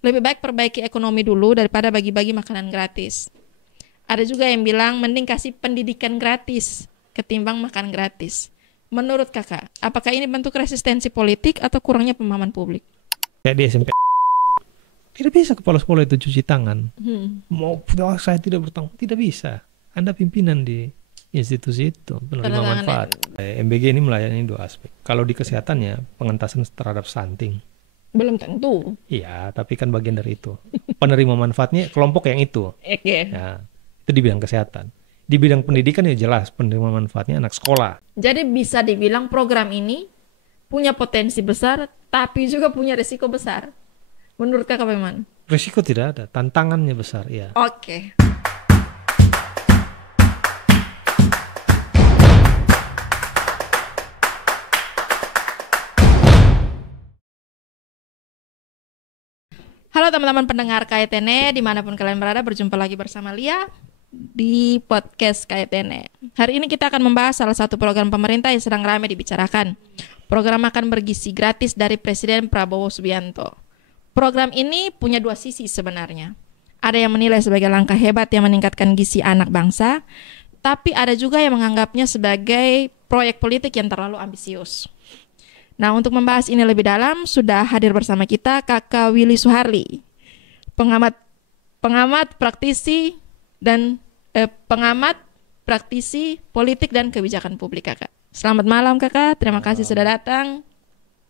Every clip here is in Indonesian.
lebih baik perbaiki ekonomi dulu daripada bagi-bagi makanan gratis. Ada juga yang bilang mending kasih pendidikan gratis ketimbang makan gratis. Menurut kakak, apakah ini bentuk resistensi politik atau kurangnya pemahaman publik? Kayak di SMP. Tidak bisa kepala sekolah itu cuci tangan. Mau saya tidak bertanggung, tidak bisa. Anda pimpinan di institusi itu, penerima manfaat. MBG ini melayani dua aspek. Kalau di kesehatannya, pengentasan terhadap stunting. Belum tentu. Iya, tapi kan bagian dari itu. Penerima manfaatnya kelompok yang itu. Oke. Ya, itu di bidang kesehatan. Di bidang pendidikan ya jelas penerima manfaatnya anak sekolah. Jadi bisa dibilang program ini punya potensi besar, tapi juga punya risiko besar. Menurut kakak bagaimana? Risiko tidak ada, tantangannya besar ya. Oke. Halo teman-teman pendengar KITN, dimanapun kalian berada, berjumpa lagi bersama Lia di podcast KITN. Hari ini kita akan membahas salah satu program pemerintah yang sedang ramai dibicarakan. Program makan bergizi gratis dari Presiden Prabowo Subianto. Program ini punya dua sisi sebenarnya. Ada yang menilai sebagai langkah hebat yang meningkatkan gizi anak bangsa, tapi ada juga yang menganggapnya sebagai proyek politik yang terlalu ambisius. Nah, untuk membahas ini lebih dalam, sudah hadir bersama kita Kakak Willy Suharli, pengamat praktisi dan politik dan kebijakan publik, Kakak. Selamat malam, Kakak. Terima kasih sudah datang.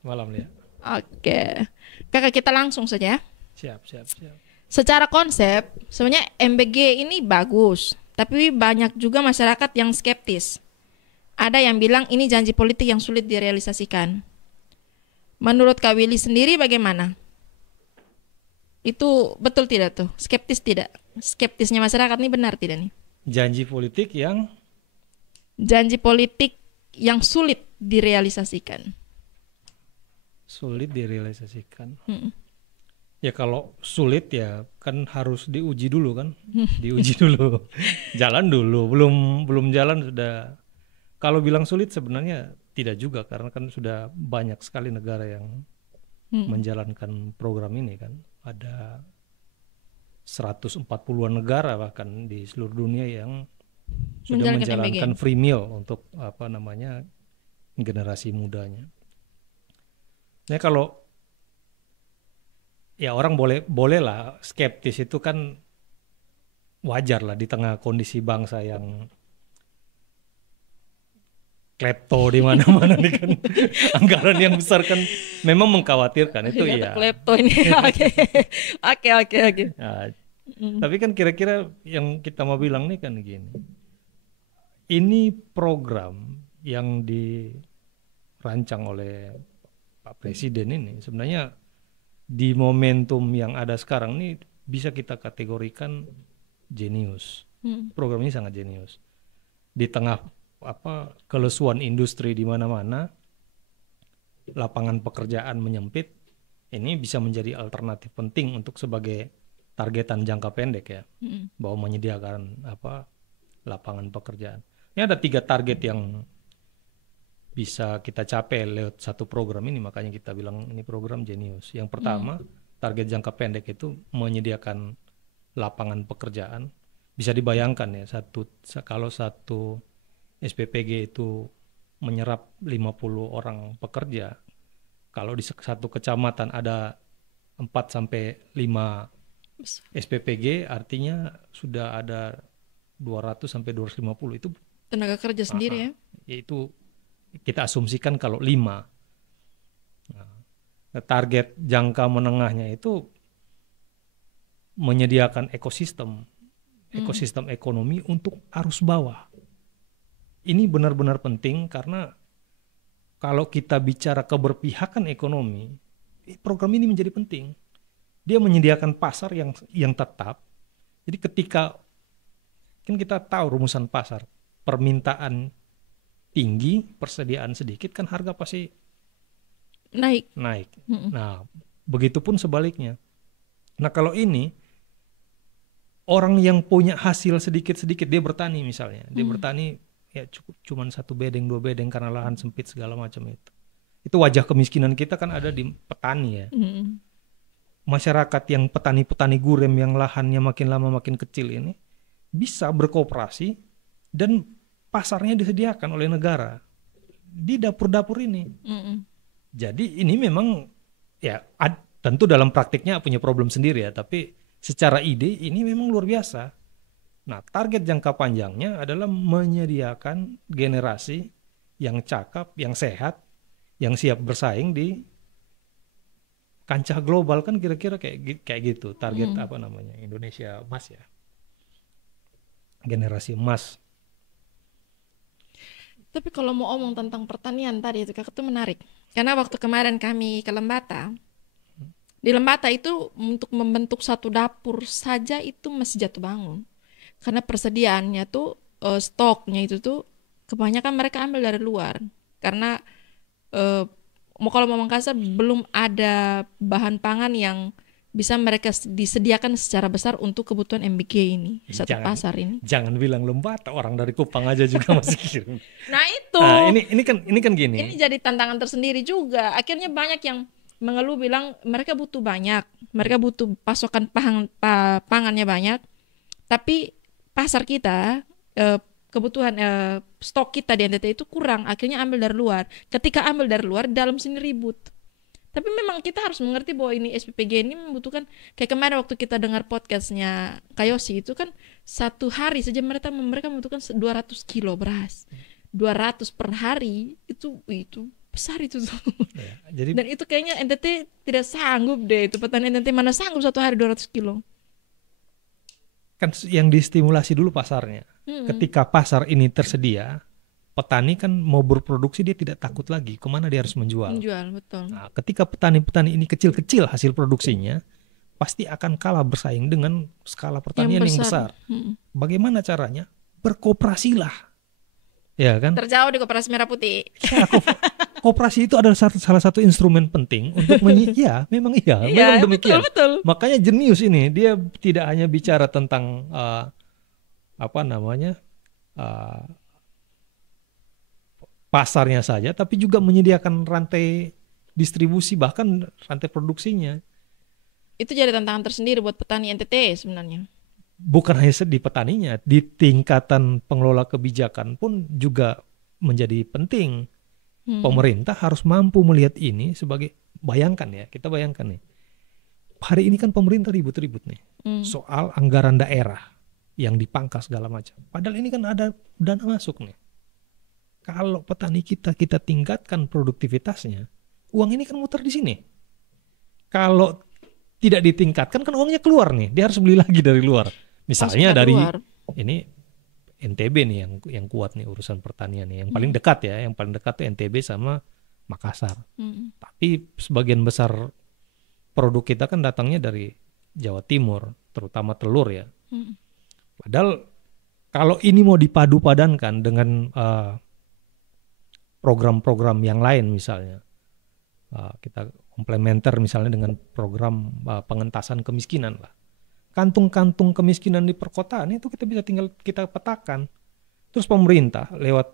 Malam ya. Oke. Kakak, kita langsung saja. Siap. Secara konsep, sebenarnya MBG ini bagus, tapi banyak juga masyarakat yang skeptis. Ada yang bilang ini janji politik yang sulit direalisasikan. Menurut Kak Willy sendiri bagaimana? Itu betul tidak tuh? Skeptis tidak? Skeptisnya masyarakat ini benar tidak nih? Janji politik yang sulit direalisasikan. Sulit direalisasikan. Ya kalau sulit ya kan harus diuji dulu kan. Diuji dulu. Jalan dulu. Belum jalan sudah. Kalau bilang sulit sebenarnya tidak juga, karena kan sudah banyak sekali negara yang menjalankan program ini kan. Ada 140-an negara bahkan di seluruh dunia yang sudah menjalankan free meal untuk generasi mudanya. Nah kalau ya orang boleh lah skeptis, itu kan wajar lah di tengah kondisi bangsa yang klepto di mana-mana nih kan. Anggaran yang besar kan memang mengkhawatirkan itu ya. Klepto ini. Oke. Nah, tapi kan kira-kira yang kita mau bilang nih kan gini. Ini program yang dirancang oleh Pak Presiden ini sebenarnya di momentum yang ada sekarang ini bisa kita kategorikan jenius. Program ini sangat jenius. Di tengah kelesuan industri di mana-mana, lapangan pekerjaan menyempit, ini bisa menjadi alternatif penting untuk sebagai targetan jangka pendek ya, bahwa menyediakan lapangan pekerjaan. Ini ada 3 target yang bisa kita capai lewat satu program ini, makanya kita bilang ini program jenius. Yang pertama, target jangka pendek itu menyediakan lapangan pekerjaan. Bisa dibayangkan ya, kalau satu SPPG itu menyerap 50 orang pekerja. Kalau di satu kecamatan ada 4-5 SPPG, artinya sudah ada 200-250 itu tenaga kerja sendiri ya. Yaitu kita asumsikan kalau 5. Target jangka menengahnya itu menyediakan ekosistem ekonomi untuk arus bawah. Ini benar-benar penting karena kalau kita bicara keberpihakan ekonomi, program ini menjadi penting. Dia menyediakan pasar yang tetap. Jadi ketika kan kita tahu rumusan pasar, permintaan tinggi, persediaan sedikit, kan harga pasti naik. Nah, begitupun sebaliknya. Nah, kalau ini orang yang punya hasil sedikit-sedikit, dia bertani misalnya, dia bertani ya cuman 1 bedeng 2 bedeng karena lahan sempit segala macam itu wajah kemiskinan kita kan ada di petani ya. masyarakat yang petani-petani gurem yang lahannya makin lama makin kecil ini bisa berkooperasi dan pasarnya disediakan oleh negara di dapur-dapur ini. Jadi ini memang ya tentu dalam praktiknya punya problem sendiri ya, tapi secara ide ini memang luar biasa. Nah, target jangka panjangnya adalah menyediakan generasi yang cakep, yang sehat, yang siap bersaing di kancah global, kan kira-kira kayak gitu target apa namanya Indonesia Emas ya, generasi emas. Tapi kalau mau omong tentang pertanian tadi itu kakak tuh menarik. Karena waktu kemarin kami ke Lembata, di Lembata itu untuk membentuk satu dapur saja itu masih jatuh bangun. Karena persediaannya tuh stoknya itu tuh kebanyakan mereka ambil dari luar. Karena kalau mau kasar belum ada bahan pangan yang bisa mereka disediakan secara besar untuk kebutuhan MBG ini, satu pasar ini. Jangan bilang Lembata, orang dari Kupang aja juga masih kirim. Nah itu. Nah, ini kan gini. Ini jadi tantangan tersendiri juga. Akhirnya banyak yang mengeluh bilang mereka butuh banyak, mereka butuh pasokan pangannya banyak, tapi pasar kita kebutuhan stok kita di NTT itu kurang. Akhirnya ambil dari luar. Ketika ambil dari luar, dalam sini ribut. Tapi memang kita harus mengerti bahwa ini SPPG ini membutuhkan, kayak kemarin waktu kita dengar podcastnya Kayosi itu kan satu hari saja mereka membutuhkan 200 kilo beras. 200 per hari itu besar itu tuh. Ya, jadi, dan itu kayaknya NTT tidak sanggup deh, itu petani NTT mana sanggup satu hari 200 kilo. Kan yang distimulasi dulu pasarnya. Ketika pasar ini tersedia, petani kan mau berproduksi dia tidak takut lagi kemana dia harus menjual. Betul. Nah, ketika petani-petani ini kecil-kecil hasil produksinya, pasti akan kalah bersaing dengan skala pertanian yang besar. Bagaimana caranya? Berkooperasilah, ya kan? Terjauh di Koperasi Merah Putih. Ya, koperasi itu adalah salah satu instrumen penting untuk memang demikian. Betul. Makanya jenius ini dia tidak hanya bicara tentang pasarnya saja, tapi juga menyediakan rantai distribusi, bahkan rantai produksinya. Itu jadi tantangan tersendiri buat petani NTT sebenarnya. Bukan hanya di petaninya, di tingkatan pengelola kebijakan pun juga menjadi penting. Pemerintah harus mampu melihat ini sebagai, kita bayangkan nih, hari ini kan pemerintah ribut-ribut nih soal anggaran daerah yang dipangkas segala macam. Padahal ini kan ada dana masuk nih. Kalau petani kita tingkatkan produktivitasnya, uang ini kan muter di sini. Kalau tidak ditingkatkan kan uangnya keluar nih, dia harus beli lagi dari luar. Misalnya dari ini NTB nih yang kuat nih urusan pertanian nih, yang paling dekat ya, yang paling dekat tuh NTB sama Makassar. Tapi sebagian besar produk kita kan datangnya dari Jawa Timur, terutama telur ya. Padahal kalau ini mau dipadu-padankan dengan program-program yang lain, misalnya kita komplementer misalnya dengan program pengentasan kemiskinan lah. Kantung-kantung kemiskinan di perkotaan itu kita bisa tinggal kita petakan. Terus pemerintah lewat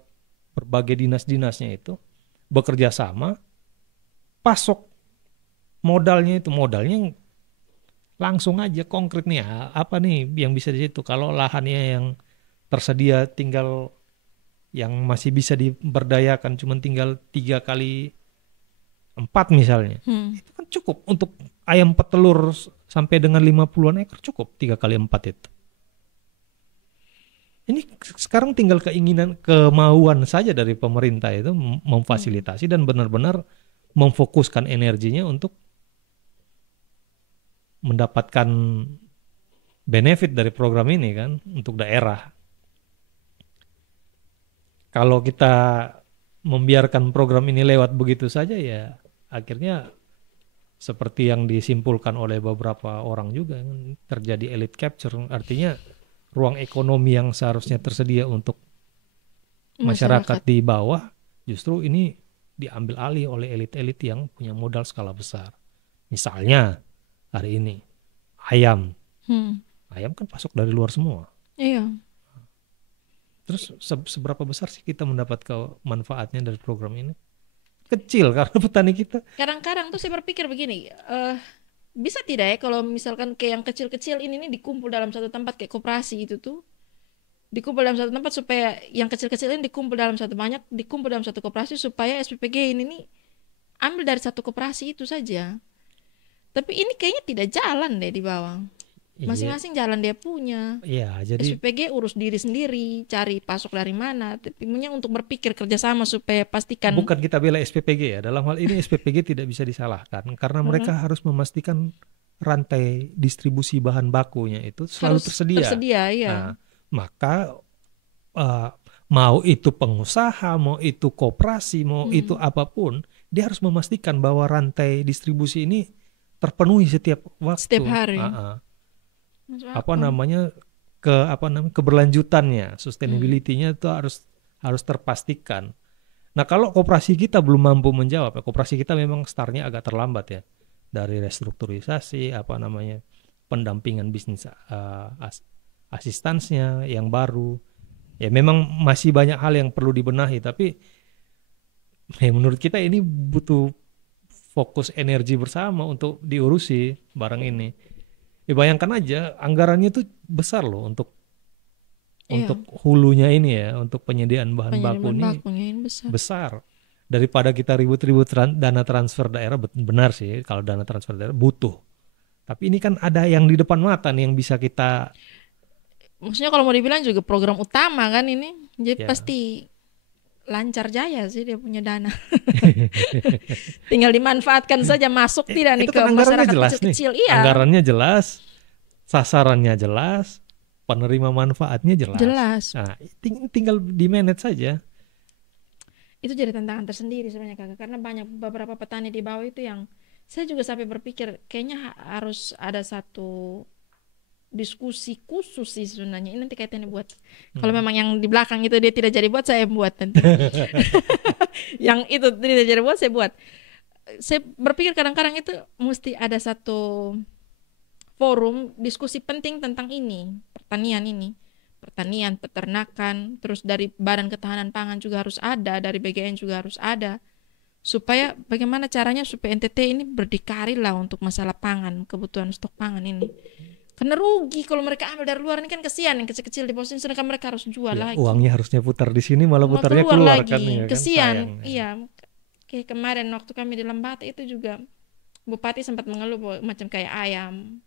berbagai dinas-dinasnya itu bekerja sama, pasok modalnya langsung aja konkret nih, apa nih yang bisa di situ. Kalau lahannya yang tersedia tinggal yang masih bisa diberdayakan cuma tinggal 3 kali 4 misalnya, itu kan cukup untuk ayam petelur sampai dengan 50-an ekor, cukup 3 kali 4 itu. Ini sekarang tinggal kemauan saja dari pemerintah itu memfasilitasi dan benar-benar memfokuskan energinya untuk mendapatkan benefit dari program ini kan untuk daerah. Kalau kita membiarkan program ini lewat begitu saja ya akhirnya seperti yang disimpulkan oleh beberapa orang juga terjadi elite capture, artinya ruang ekonomi yang seharusnya tersedia untuk masyarakat di bawah justru ini diambil alih oleh elit-elit yang punya modal skala besar. Misalnya hari ini ayam kan masuk dari luar semua. Iya. Terus seberapa besar sih kita mendapat manfaatnya dari program ini? Kecil karena petani kita. Kadang-kadang tuh saya berpikir begini, bisa tidak ya kalau misalkan kayak yang kecil-kecil ini nih dikumpul dalam satu tempat kayak koperasi itu tuh, dikumpul dalam satu tempat supaya yang kecil-kecil ini dikumpul dalam satu banyak, dikumpul dalam satu koperasi supaya SPPG ini nih ambil dari satu koperasi itu saja. Tapi ini kayaknya tidak jalan deh di bawah. Iya, Masing-masing jalan dia punya. iya. Jadi SPPG urus diri sendiri, cari pasok dari mana. Tapi punya untuk berpikir kerjasama supaya pastikan. bukan kita bela SPPG ya. Dalam hal ini SPPG tidak bisa disalahkan karena mereka harus memastikan rantai distribusi bahan bakunya itu selalu Harus tersedia. tersedia, ya. Nah, maka eh, mau itu pengusaha, mau itu koperasi, mau itu apapun, dia harus memastikan bahwa rantai distribusi ini terpenuhi setiap waktu. Setiap hari. Masuk Apa akal. namanya keberlanjutannya, sustainability-nya itu harus terpastikan. Nah, kalau koperasi kita belum mampu menjawab, ya, koperasi kita memang startnya agak terlambat ya, dari restrukturisasi, apa namanya, pendampingan bisnis asistansnya yang baru, ya memang masih banyak hal yang perlu dibenahi. Tapi menurut kita ini butuh fokus energi bersama untuk diurusi barang ini. Ya bayangkan aja anggarannya tuh besar loh untuk hulunya ini ya, untuk penyediaan bahan baku Penyediaan ini bakunya ini besar. besar. Daripada kita ribut-ribut dana transfer daerah, benar sih kalau dana transfer daerah butuh. Tapi ini kan ada yang di depan mata nih yang bisa kita Maksudnya kalau mau dibilang juga program utama kan ini. Jadi ya. pasti lancar jaya sih dia punya dana. Tinggal dimanfaatkan saja, masuk tidak nih Itu ke kan anggarannya masyarakat jelas nih. kecil-kecil. Iya, Anggarannya jelas, sasarannya jelas, penerima manfaatnya jelas. jelas. Nah, tinggal di manage saja. Itu jadi tantangan tersendiri sebenarnya kakak. Karena banyak beberapa petani di bawah itu yang saya juga sampai berpikir kayaknya harus ada satu diskusi khusus sih sebenarnya. Ini nanti kaitannya buat kalau memang yang di belakang itu dia tidak jadi buat, saya buat nanti. Yang itu tidak jadi buat, saya buat. Saya berpikir kadang-kadang itu mesti ada satu forum diskusi penting tentang ini, pertanian ini. Pertanian, peternakan, terus dari Badan Ketahanan Pangan juga harus ada, dari BGN juga harus ada. Supaya bagaimana caranya supaya NTT ini berdikari lah untuk masalah pangan, kebutuhan stok pangan ini. Karena rugi kalau mereka ambil dari luar, ini kan kesian yang kecil-kecil di posisi, sedangkan mereka harus jual Ya, lagi. uangnya harusnya putar di sini malah Mau putarnya keluar keluar lagi, kan ya kan, kesian. sayang. Iya, kayak kemarin waktu kami di Lembata itu juga Bupati sempat mengeluh bahwa macam kayak ayam,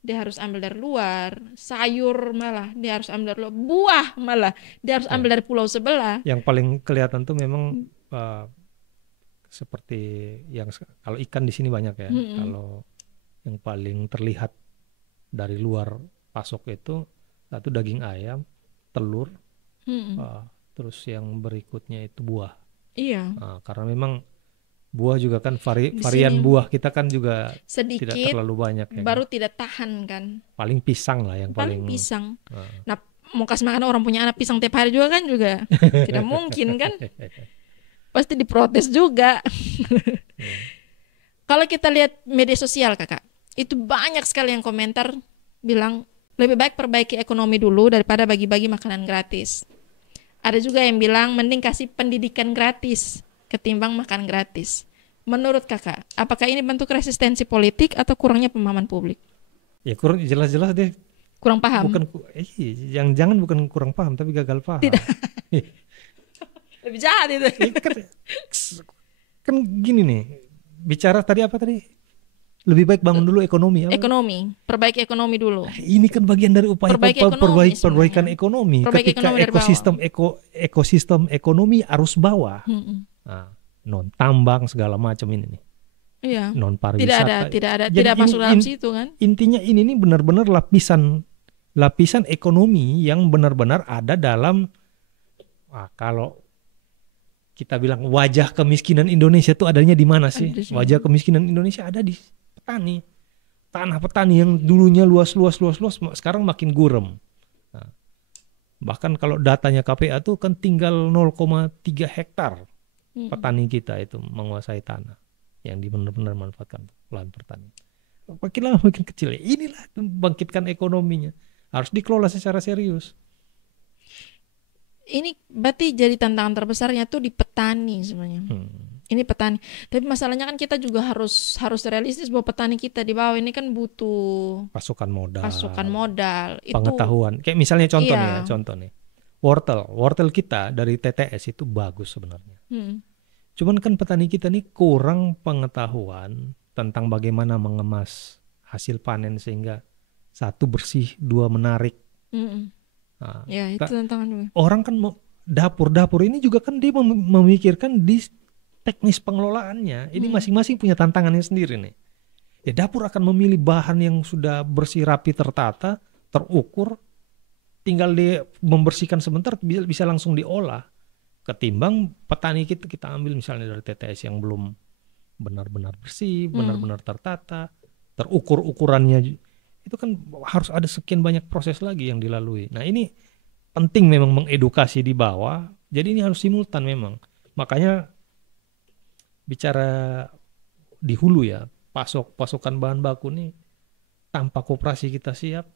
dia harus ambil dari luar, sayur malah dia harus ambil dari luar, buah malah dia harus ambil dari pulau sebelah. Yang paling kelihatan tuh memang seperti yang kalau ikan di sini banyak ya. Kalau yang paling terlihat dari luar pasok itu satu daging ayam, telur, terus yang berikutnya itu buah. Iya. Karena memang buah juga kan Di varian sini buah kita kan juga tidak sedikit, terlalu banyak ya. baru Kan? tidak tahan kan. Paling pisang lah yang Paling paling. pisang. Nah, mau kasih makan orang punya anak pisang tiap hari juga kan juga tidak mungkin kan. Pasti diprotes juga. Kalau kita lihat media sosial kakak, itu banyak sekali yang komentar bilang lebih baik perbaiki ekonomi dulu daripada bagi-bagi makanan gratis. Ada juga yang bilang mending kasih pendidikan gratis ketimbang makan gratis. Menurut kakak, apakah ini bentuk resistensi politik atau kurangnya pemahaman publik? Ya kurang jelas-jelas deh. Kurang paham. Bukan jangan bukan kurang paham tapi gagal paham. Tidak. Lebih jahat itu. Kan gini nih. Bicara tadi apa tadi? Lebih baik bangun dulu ekonomi. Apa? Ekonomi, perbaiki ekonomi dulu. Ini kan bagian dari upaya perbaikan ekonomi. Perbaiki Ketika ekonomi ekosistem ekonomi arus bawah, non tambang segala macam ini nih, iya. non pariwisata. Tidak masuk dalam situ kan? Intinya ini nih benar-benar lapisan ekonomi yang benar-benar ada dalam. Kalau kita bilang wajah kemiskinan Indonesia itu adanya di mana sih? Wajah kemiskinan Indonesia ada di petani. Tanah petani yang dulunya luas, sekarang makin gurem. Nah, bahkan kalau datanya KPA tuh kan tinggal 0,3 hektar petani kita itu menguasai tanah yang benar-benar manfaatkan lahan pertanian. Makin lama makin kecil. Inilah bangkitkan ekonominya. Harus dikelola secara serius. Ini berarti jadi tantangan terbesarnya tuh di petani sebenarnya. ini petani. Tapi masalahnya kan kita juga harus realistis bahwa petani kita di bawah ini kan butuh Pasukan pasukan modal, modal. Itu pengetahuan. Kayak misalnya contoh nih ya, iya. contoh nih. Wortel kita dari TTS itu bagus sebenarnya. Hmm. Cuman kan petani kita nih kurang pengetahuan tentang bagaimana mengemas hasil panen sehingga satu bersih, dua menarik. Mm-mm. Nah, Ya, itu tantangan juga. orang kan dapur-dapur ini juga kan dia memikirkan di teknis pengelolaannya. Ini masing-masing punya tantangannya sendiri nih. Ya dapur akan memilih bahan yang sudah bersih, rapi, tertata, terukur, tinggal dia membersihkan sebentar bisa langsung diolah. Ketimbang petani kita ambil misalnya dari TTS yang belum benar-benar bersih, benar-benar tertata, terukur ukurannya, itu kan harus ada sekian banyak proses lagi yang dilalui. Nah ini penting memang mengedukasi di bawah, jadi ini harus simultan memang. Makanya bicara di hulu ya, pasokan bahan baku nih tanpa koperasi kita siap,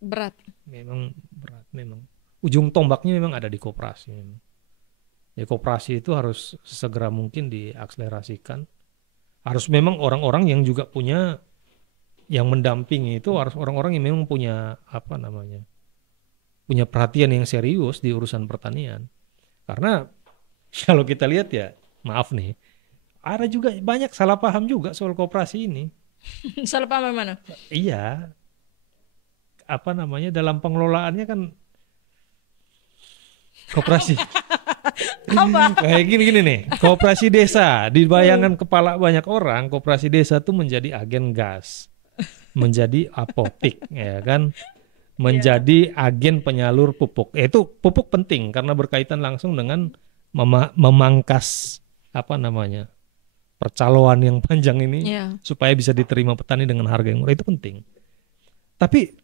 Berat. memang berat memang. Ujung tombaknya memang ada di koperasi. Ya koperasi itu harus segera mungkin diakselerasikan. Harus memang orang-orang yang juga punya, yang mendampingi itu harus orang-orang yang memang punya apa namanya, punya perhatian yang serius di urusan pertanian. Karena kalau kita lihat ya, maaf nih, ada juga banyak salah paham juga soal koperasi ini. Salah paham mana? Iya, apa namanya, dalam pengelolaannya kan koperasi Apa? kayak gini nih, koperasi desa di bayangan kepala banyak orang, koperasi desa tuh menjadi agen gas, menjadi apotik, ya kan, menjadi agen penyalur pupuk. Itu pupuk penting karena berkaitan langsung dengan memangkas apa namanya, percaloan yang panjang ini Iya. supaya bisa diterima petani dengan harga yang murah, itu penting. Tapi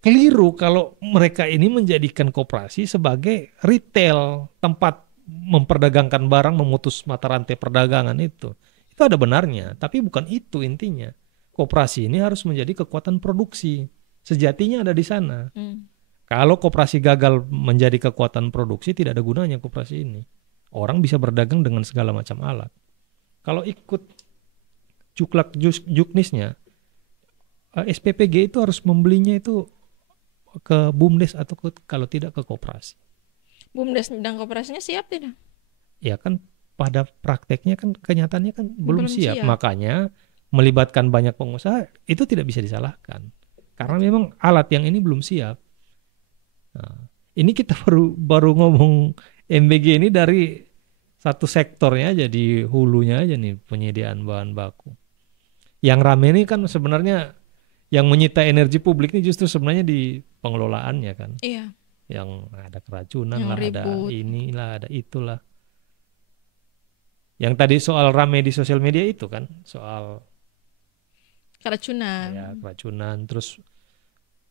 keliru kalau mereka ini menjadikan koperasi sebagai retail, tempat memperdagangkan barang, memutus mata rantai perdagangan itu. Itu ada benarnya, tapi bukan itu intinya. Koperasi ini harus menjadi kekuatan produksi. Sejatinya ada di sana. Kalau koperasi gagal menjadi kekuatan produksi, tidak ada gunanya koperasi ini. Orang bisa berdagang dengan segala macam alat. Kalau ikut juklak juknisnya, SPPG itu harus membelinya itu ke BUMDes atau kalau tidak ke koperasi. BUMDes dan koperasinya siap tidak? Ya kan pada prakteknya kan kenyataannya kan belum siap. siap. Makanya melibatkan banyak pengusaha itu tidak bisa disalahkan. Karena memang alat yang ini belum siap. Nah, ini kita baru ngomong MBG ini dari satu sektornya aja, di hulunya aja nih, penyediaan bahan baku. Yang rame ini kan sebenarnya yang menyita energi publik ini justru sebenarnya di pengelolaannya kan. Iya. Yang ada keracunan Yang lah, ribut. ada inilah, ada itulah. Yang tadi soal rame di sosial media itu kan, soal Keracunan. ya keracunan, terus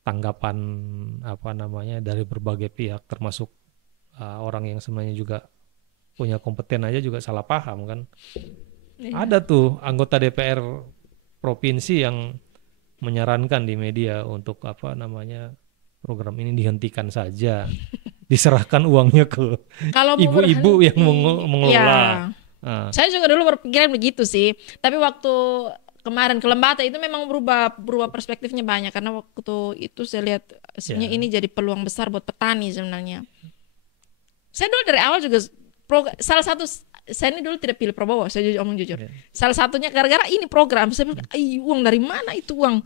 tanggapan apa namanya dari berbagai pihak, termasuk orang yang sebenarnya juga punya kompeten aja juga salah paham kan. Iya. Ada tuh anggota DPR provinsi yang menyarankan di media untuk apa namanya, program ini dihentikan saja, diserahkan uangnya ke Kalau mau ibu-ibu yang berhenti, mengelola. ya. Saya juga dulu berpikiran begitu sih. Tapi waktu kemarin ke Lembata itu memang berubah perspektifnya banyak, karena waktu itu saya lihat sebenarnya ini jadi peluang besar buat petani sebenarnya. Saya dulu dari awal juga salah satu, saya ini dulu tidak pilih Prabowo, saya omong jujur. Salah satunya gara-gara ini program. Saya bilang, uang dari mana itu uang?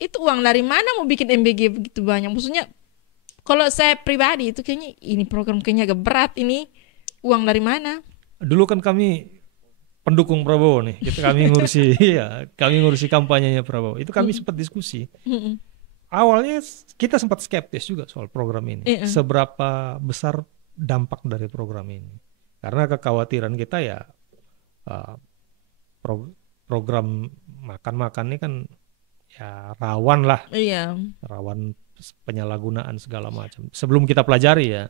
Itu uang dari mana mau bikin MBG begitu banyak? Maksudnya kalau saya pribadi itu kayaknya ini program kayaknya agak berat ini. Uang dari mana? Dulu kan kami pendukung Prabowo nih, kami ngurusi ya, kami ngurusi kampanyenya Prabowo. Itu kami sempat diskusi. Awalnya kita sempat skeptis juga soal program ini. Seberapa besar dampak dari program ini? Karena kekhawatiran kita ya program makan-makan ini kan ya rawan lah, rawan penyalahgunaan segala macam. Sebelum kita pelajari ya,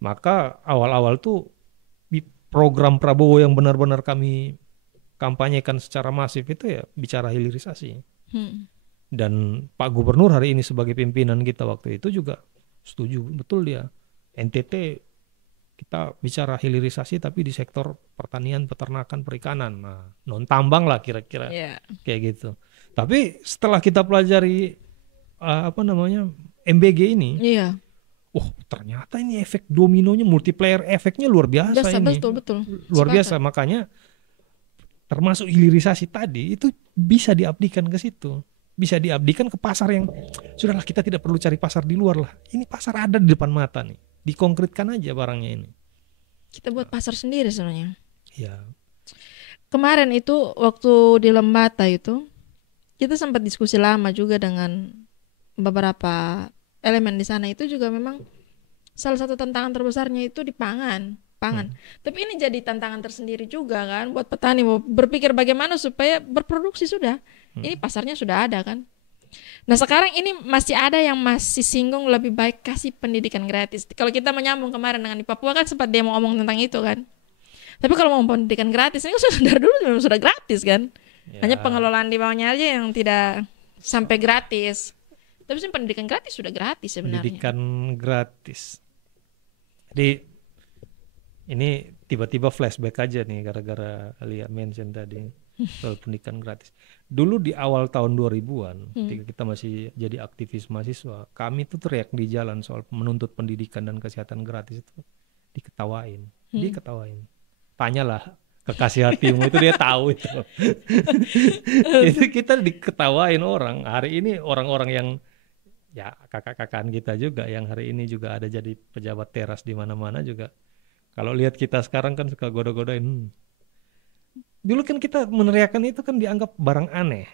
maka awal-awal tuh program Prabowo yang benar-benar kami kampanyekan secara masif itu ya bicara hilirisasi. Dan Pak Gubernur hari ini sebagai pimpinan kita waktu itu juga setuju betul dia. NTT kita bicara hilirisasi tapi di sektor pertanian, peternakan, perikanan. Nah, non tambang lah kira-kira Iya. kayak gitu. Tapi setelah kita pelajari MBG ini, Iya. oh ternyata ini efek dominonya, multiplier efeknya luar biasa Biasa, ini. betul. Luar Sepakat. biasa, makanya termasuk hilirisasi tadi itu bisa diabdikan ke situ. Bisa diabdikan ke pasar yang sudahlah, kita tidak perlu cari pasar di luar lah. Ini pasar ada di depan mata nih. Dikonkretkan aja barangnya ini. Kita buat pasar sendiri sebenarnya. Ya. Kemarin itu waktu di Lembata itu kita sempat diskusi lama juga dengan beberapa elemen di sana. Itu juga memang salah satu tantangan terbesarnya itu di pangan. Tapi ini jadi tantangan tersendiri juga kan buat petani, mau berpikir bagaimana supaya berproduksi sudah. Ini pasarnya sudah ada kan. Nah sekarang ini masih ada yang masih singgung lebih baik kasih pendidikan gratis. Kalau kita menyambung kemarin dengan di Papua kan sempat dia mau ngomong tentang itu kan. Tapi kalau mau pendidikan gratis ini sudah dari dulu memang sudah gratis kan. Ya. Hanya pengelolaan di bawahnya aja yang tidak sampai gratis. Tapi sih pendidikan gratis sudah gratis sebenarnya. Pendidikan gratis. Jadi ini tiba-tiba flashback aja nih gara-gara Lia mention tadi soal pendidikan gratis. Dulu di awal tahun 2000-an, ketika kita masih jadi aktivis mahasiswa, kami tuh teriak di jalan soal menuntut pendidikan dan kesehatan gratis itu diketawain. Diketawain. Tanyalah kekasih hatimu itu, dia tahu itu. Itu kita diketawain orang. Hari ini orang-orang yang ya kakak-kakaan kita juga yang hari ini juga ada jadi pejabat teras di mana-mana juga. Kalau lihat kita sekarang kan suka goda-godain. Dulu kan kita meneriakan itu kan dianggap barang aneh.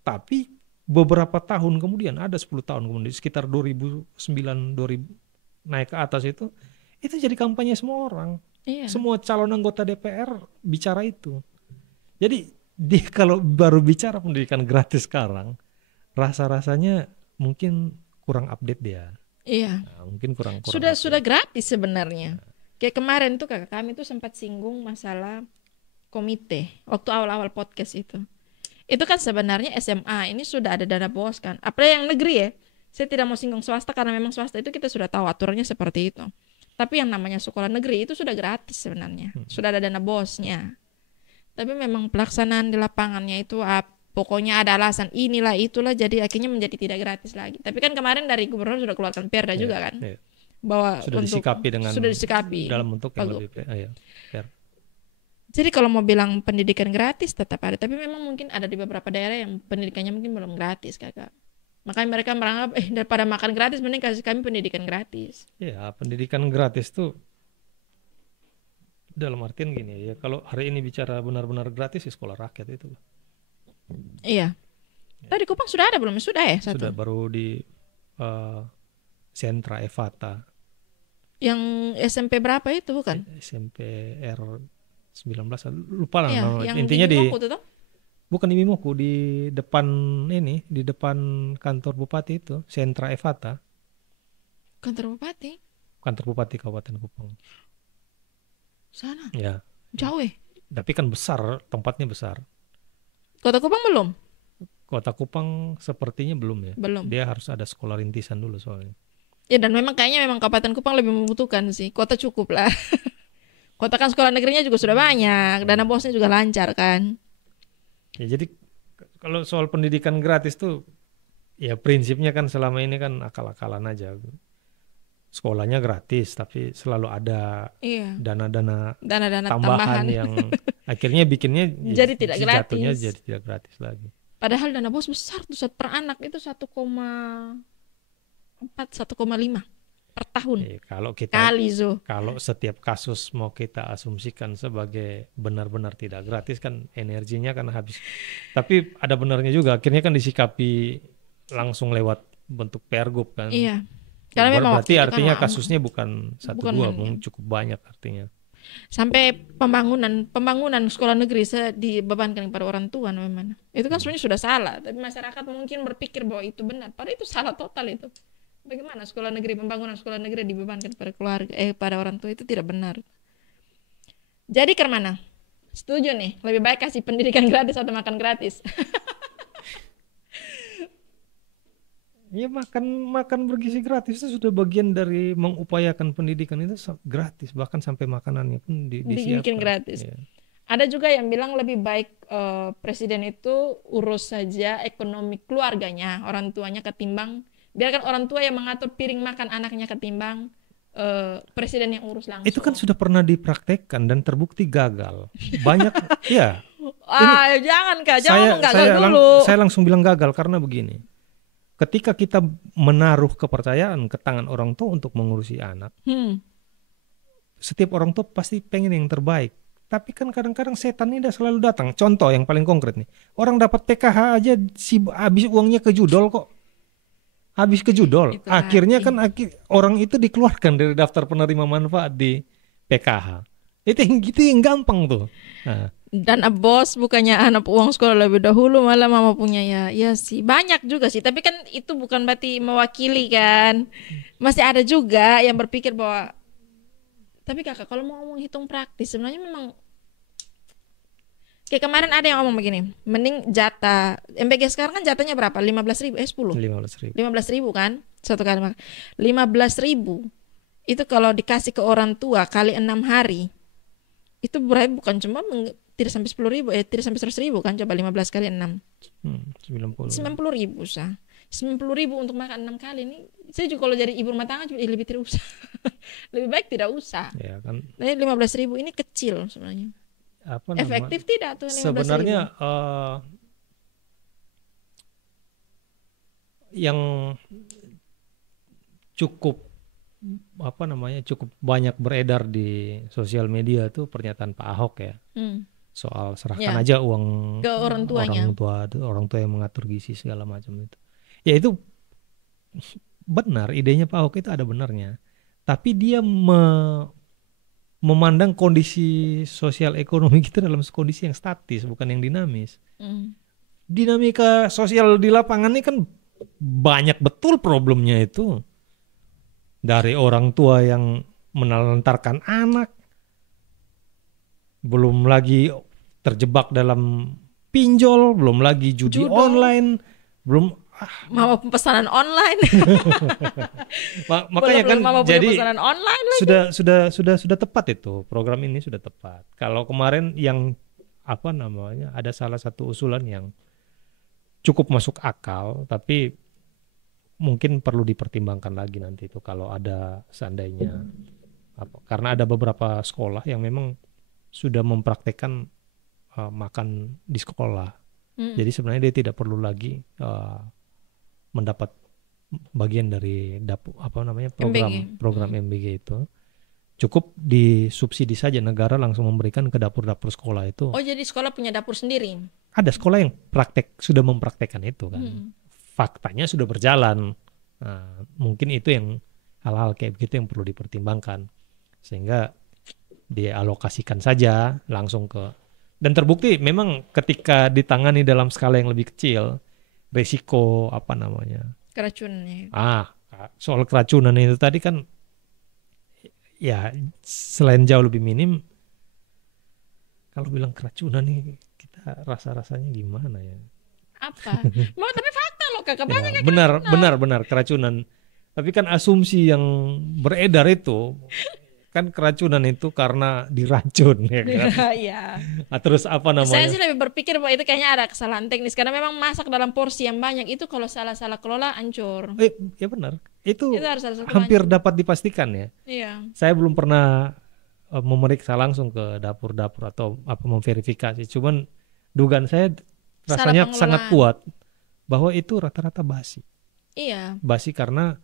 Tapi beberapa tahun kemudian, ada 10 tahun kemudian, sekitar 2009-2000 naik ke atas itu jadi kampanye semua orang. Iya. Semua calon anggota DPR bicara itu. Jadi kalau baru bicara pendidikan gratis sekarang, rasa-rasanya mungkin kurang update dia. Iya. Nah, mungkin kurang Sudah gratis sebenarnya. Kayak kemarin tuh kakak kami tuh sempat singgung masalah komite waktu awal-awal podcast itu. Itu kan sebenarnya SMA ini sudah ada dana BOS kan. Apalagi yang negeri ya. Saya tidak mau singgung swasta karena memang swasta itu kita sudah tahu aturannya seperti itu. Tapi yang namanya sekolah negeri itu sudah gratis sebenarnya. Sudah ada dana BOS-nya. Tapi memang pelaksanaan di lapangannya itu pokoknya ada alasan inilah itulah, jadi akhirnya menjadi tidak gratis lagi. Tapi kan kemarin dari gubernur sudah keluarkan perda juga kan. Bahwa sudah disikapi dalam bentuk yang lebih fair. Jadi kalau mau bilang pendidikan gratis tetap ada, tapi memang mungkin ada di beberapa daerah yang pendidikannya mungkin belum gratis kakak. Makanya mereka menganggap daripada makan gratis mending kasih kami pendidikan gratis. Ya, pendidikan gratis tuh dalam artian gini ya, kalau hari ini bicara benar-benar gratis ya sekolah rakyat itu. Iya. Tadi Kupang sudah ada belum? Sudah ya satu. Sudah, baru di sentra Evata. Yang SMP berapa itu bukan? SMP R19 lupa lah namanya. Yang Intinya di Mimoku tuh? Bukan di Mimoku, di depan di depan kantor bupati itu, sentra Evata. Kantor bupati? Kantor bupati Kabupaten Kupang. Sana? Ya. Jauh ya? Tapi kan besar, tempatnya besar. Kota Kupang belum? Kota Kupang sepertinya belum ya. Belum. Dia harus ada sekolah rintisan dulu soalnya. Ya dan memang kayaknya Kabupaten Kupang lebih membutuhkan sih. Kota cukup lah. Kota kan sekolah negerinya juga sudah banyak, dana BOS-nya juga lancar kan. Ya jadi kalau soal pendidikan gratis tuh ya prinsipnya kan selama ini kan akal-akalan aja. Sekolahnya gratis tapi selalu ada dana-dana tambahan yang akhirnya bikinnya jadi tidak gratis. Jatuhnya jadi tidak gratis lagi. Padahal dana BOS besar tuh per anak itu 1,4-1,5 per tahun. Kalau setiap kasus mau kita asumsikan sebagai benar-benar tidak gratis kan energinya kan habis. Tapi ada benarnya juga, akhirnya kan disikapi langsung lewat bentuk pergub kan. Iya. Karena berarti artinya kasusnya bukan 1-2, cukup banyak artinya. Sampai pembangunan sekolah negeri dibebankan kepada orang tua memang. Itu kan sebenarnya sudah salah, tapi masyarakat mungkin berpikir bahwa itu benar, padahal itu salah total itu. Bagaimana pembangunan sekolah negeri dibebankan pada keluarga pada orang tua, itu tidak benar. Jadi kemana? Setuju nih, lebih baik kasih pendidikan gratis atau makan gratis? Ya makan bergizi gratis itu sudah bagian dari mengupayakan pendidikan itu gratis, bahkan sampai makanannya pun Dibikin disiapkan. gratis. Ya. Ada juga yang bilang lebih baik presiden itu urus saja ekonomi keluarganya, orang tuanya ketimbang biarkan orang tua yang mengatur piring makan anaknya ketimbang presiden yang urus langsung. Itu kan sudah pernah dipraktekkan dan terbukti gagal. Banyak, ya. Ini Jangan Kak, jangan gagal dulu. Saya langsung bilang gagal karena begini. Ketika kita menaruh kepercayaan ke tangan orang tua untuk mengurusi anak, setiap orang tua pasti pengen yang terbaik. Tapi kan kadang-kadang setan ini selalu datang. Contoh yang paling konkret nih. Orang dapat PKH aja habis uangnya ke judol kok. Habis ke judol. Itu Akhirnya lagi. kan orang itu dikeluarkan dari daftar penerima manfaat di PKH. Itu yang gampang tuh. Nah, Dan bos bukannya anak uang sekolah lebih dahulu malah mama punya ya sih banyak juga sih, tapi kan itu bukan berarti mewakili kan, masih ada juga yang berpikir bahwa tapi kakak kalau mau ngomong hitung praktis sebenarnya memang kayak kemarin ada yang ngomong begini, mending jatah MBG sekarang kan jatahnya berapa, 15.000 10 15.000. 15.000 kan satu kali makan, 15.000 itu kalau dikasih ke orang tua kali 6 hari itu berarti bukan cuma tidak sampai 10.000, tidak sampai 100.000 kan, coba 15 kali 6 90.000 sah. 90.000 untuk makan 6 kali ini. Saya juga kalau jadi ibu rumah tangga juga lebih tidak usah. Lebih baik tidak usah. Ya kan. Nah, 15.000 ini kecil sebenarnya. Apa Efektif tidak tuh 15.000? Sebenarnya yang cukup cukup banyak beredar di sosial media tuh pernyataan Pak Ahok ya. Soal serahkan aja uang ke orang tuanya. Orang tua yang mengatur gizi segala macam itu. Ya itu benar, idenya Pak Ahok itu ada benarnya. Tapi dia memandang kondisi sosial ekonomi kita dalam kondisi yang statis, bukan yang dinamis. Dinamika sosial di lapangan ini kan banyak betul problemnya itu. Dari orang tua yang menelantarkan anak, belum lagi terjebak dalam pinjol, belum lagi judi online, belum mau pesanan online. Makanya kan jadi pesanan online sudah tepat itu, program ini sudah tepat. Kalau kemarin yang ada salah satu usulan yang cukup masuk akal, tapi mungkin perlu dipertimbangkan lagi nanti itu kalau ada seandainya karena ada beberapa sekolah yang memang sudah mempraktekkan makan di sekolah. Jadi sebenarnya dia tidak perlu lagi mendapat bagian dari program MBG itu. Cukup disubsidi saja, negara langsung memberikan ke dapur-dapur sekolah itu. Oh, jadi sekolah punya dapur sendiri? Ada sekolah yang sudah mempraktekkan itu kan. Faktanya sudah berjalan. Nah, mungkin itu yang hal-hal kayak begitu yang perlu dipertimbangkan. Sehingga dialokasikan saja langsung dan terbukti memang ketika ditangani dalam skala yang lebih kecil, resiko keracunan. Soal keracunan itu tadi kan ya selain jauh lebih minim, kalau bilang keracunan nih kita rasanya gimana ya? Apa? Tapi fakta loh kakak, banyak benar keracunan. Tapi kan asumsi yang beredar itu kan keracunan itu karena diracun ya kan. Iya. Terus Saya sih lebih berpikir bahwa itu kayaknya ada kesalahan teknis karena memang masak dalam porsi yang banyak itu kalau salah kelola hancur. Ya benar. Itu harus hampir dapat dipastikan ya. Iya. Saya belum pernah memeriksa langsung ke dapur-dapur atau memverifikasi. Cuman dugaan saya rasanya sangat kuat bahwa itu rata-rata basi. Iya. Basi karena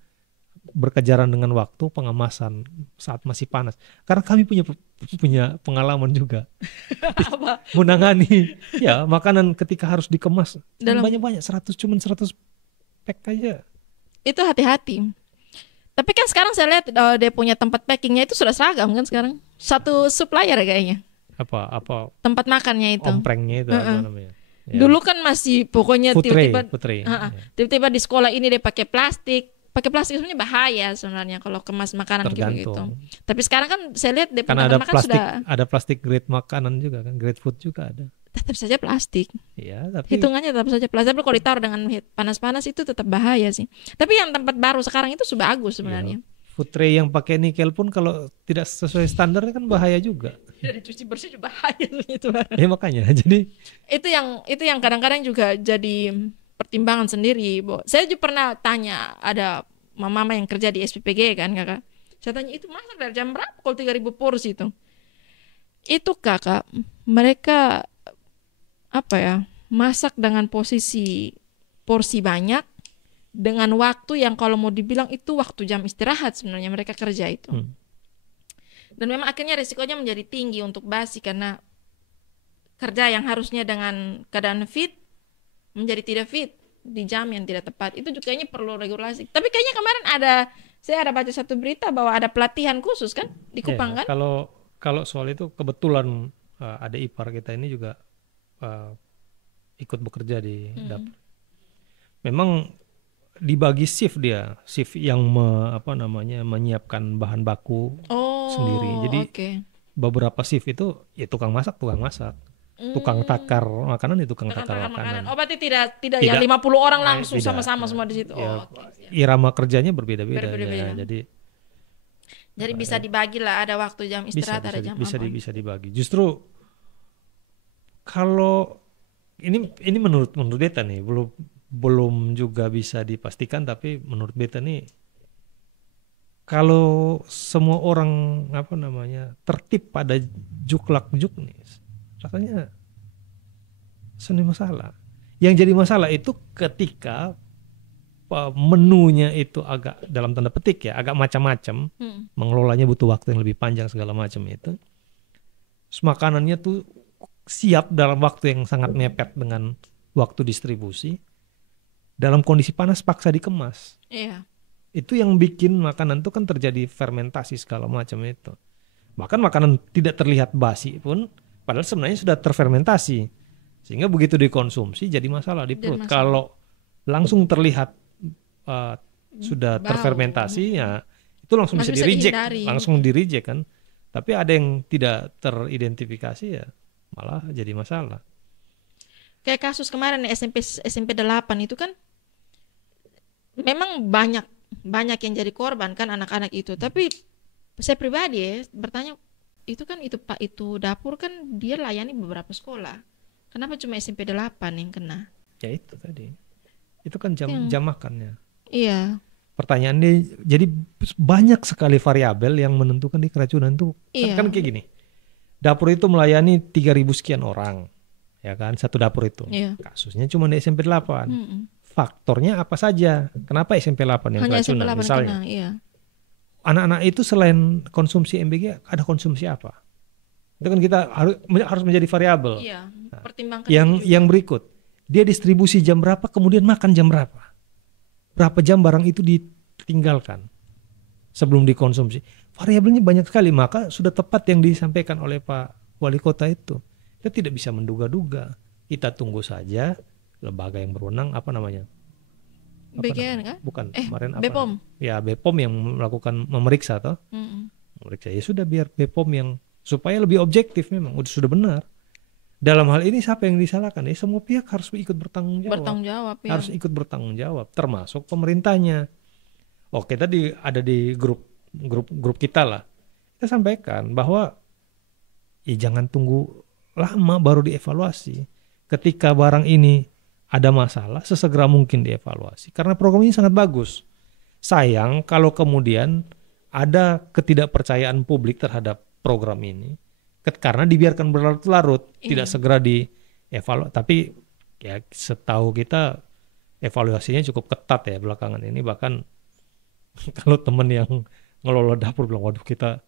berkejaran dengan waktu pengemasan saat masih panas. Karena kami punya pengalaman juga menangani ya makanan ketika harus dikemas banyak-banyak 100 pack aja. Itu hati-hati. Tapi kan sekarang saya lihat dia punya tempat packingnya itu sudah seragam kan sekarang. Satu supplier kayaknya. Apa tempat makannya itu. Omprengnya itu apa namanya? Ya. Dulu kan masih pokoknya tiba-tiba di sekolah ini dia pakai plastik sebenarnya bahaya sebenarnya kalau kemas makanan gitu. Tapi sekarang kan saya lihat di kan ada plastik, sudah ada plastik grade makanan juga kan, grade food juga ada. tetap saja plastik. Ya, tapi Hitungannya tetap saja plastik. Tapi kalau ditaruh dengan panas-panas itu tetap bahaya sih. Tapi yang tempat baru sekarang itu sudah bagus sebenarnya. food tray yang pakai nikel pun kalau tidak sesuai standarnya kan bahaya juga. Tidak dicuci bersih juga bahaya itu. Ya makanya jadi Itu yang kadang-kadang juga jadi pertimbangan sendiri, Bo. Saya juga pernah tanya, ada mama yang kerja di SPPG kan, Kakak. Saya tanya, itu masak dari jam berapa kalau 3.000 porsi itu? Itu Kakak, mereka masak dengan posisi porsi banyak dengan waktu yang kalau mau dibilang itu waktu jam istirahat sebenarnya mereka kerja itu. Dan memang akhirnya resikonya menjadi tinggi untuk basi karena kerja yang harusnya dengan keadaan fit menjadi tidak fit di jam yang tidak tepat. Itu juga kayaknya perlu regulasi. Tapi kayaknya kemarin saya ada baca satu berita bahwa ada pelatihan khusus kan di Kupang kan? Kalau soal itu kebetulan ada ipar kita ini juga ikut bekerja di dapur. Memang dibagi shift yang menyiapkan bahan baku sendiri. Jadi beberapa shift itu ya tukang masak, tukang takar makanan itu tukang takar makanan. Oh berarti tidak yang 50 orang langsung sama-sama semua di situ. Irama kerjanya berbeda-beda. Ya, jadi bisa dibagi lah, ada waktu jam istirahat, ada jam bisa dibagi. Justru kalau ini menurut Beta nih belum juga bisa dipastikan, tapi menurut Beta nih kalau semua orang tertib pada juklak-juk nih rasanya seni masalah. Yang jadi masalah itu ketika menunya itu agak dalam tanda petik ya agak macam-macam, mengelolanya butuh waktu yang lebih panjang segala macam itu. Makanannya tuh siap dalam waktu yang sangat mepet dengan waktu distribusi. Dalam kondisi panas paksa dikemas. Iya. Itu yang bikin makanan itu kan terjadi fermentasi segala macam itu. Bahkan makanan tidak terlihat basi pun padahal sebenarnya sudah terfermentasi. Sehingga begitu dikonsumsi jadi masalah di perut. Kalau langsung terlihat sudah terfermentasi ya itu langsung bisa di-reject, langsung di-reject kan. Tapi ada yang tidak teridentifikasi ya malah jadi masalah. Kayak kasus kemarin SMP 8 itu kan memang banyak yang jadi korban kan anak-anak itu. Tapi saya pribadi bertanya, itu kan Pak itu dapur kan dia layani beberapa sekolah. Kenapa cuma SMP 8 yang kena? Ya itu tadi. Itu kan jam makannya. Iya. Pertanyaannya jadi banyak sekali variabel yang menentukan di keracunan itu. Iya. Kan kayak gini. Dapur itu melayani 3.000 sekian orang. Ya kan, satu dapur itu. Iya. Kasusnya cuma di SMP 8. Faktornya apa saja? Kenapa SMP 8 yang hanya keracunan? SMP 8 misalnya, kena, iya. Anak-anak itu selain konsumsi MBG, ada konsumsi apa? Itu kan kita harus menjadi variabel. Iya, pertimbangkan. Yang berikut, dia distribusi jam berapa, kemudian makan jam berapa? Berapa jam barang itu ditinggalkan sebelum dikonsumsi? Variabelnya banyak sekali, maka sudah tepat yang disampaikan oleh Pak Wali Kota itu. Kita tidak bisa menduga-duga. Kita tunggu saja lembaga yang berwenang BGN kan? Bukan kemarin BPOM. Ya BPOM yang melakukan memeriksa toh. Memeriksa ya sudah biar BPOM yang supaya lebih objektif memang sudah benar. Dalam hal ini siapa yang disalahkan? Ya semua pihak harus ikut bertanggung jawab. Ya. Harus ikut bertanggung jawab termasuk pemerintahnya. Oke, tadi ada di grup kita lah. Kita sampaikan bahwa ya jangan tunggu lama baru dievaluasi. Ketika barang ini ada masalah, sesegera mungkin dievaluasi. Karena program ini sangat bagus. Sayang kalau kemudian ada ketidakpercayaan publik terhadap program ini. Karena dibiarkan berlarut-larut, tidak segera dievaluasi. Tapi ya setahu kita evaluasinya cukup ketat ya belakangan ini. Bahkan kalau teman yang ngelola dapur bilang, waduh kita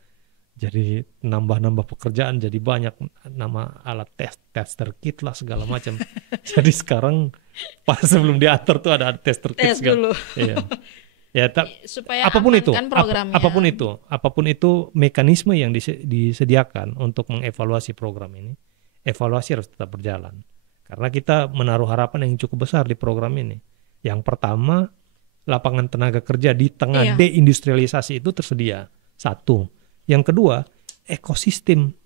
jadi nambah pekerjaan, jadi banyak nama alat tester kit lah segala macam. Jadi sekarang pas sebelum diatur tuh ada tester kit dulu. Iya. Ya, supaya apapun itu, programnya. apapun itu mekanisme yang disediakan untuk mengevaluasi program ini, evaluasi harus tetap berjalan. Karena kita menaruh harapan yang cukup besar di program ini. Yang pertama, lapangan tenaga kerja di tengah deindustrialisasi itu tersedia. Satu. Yang kedua, ekosistem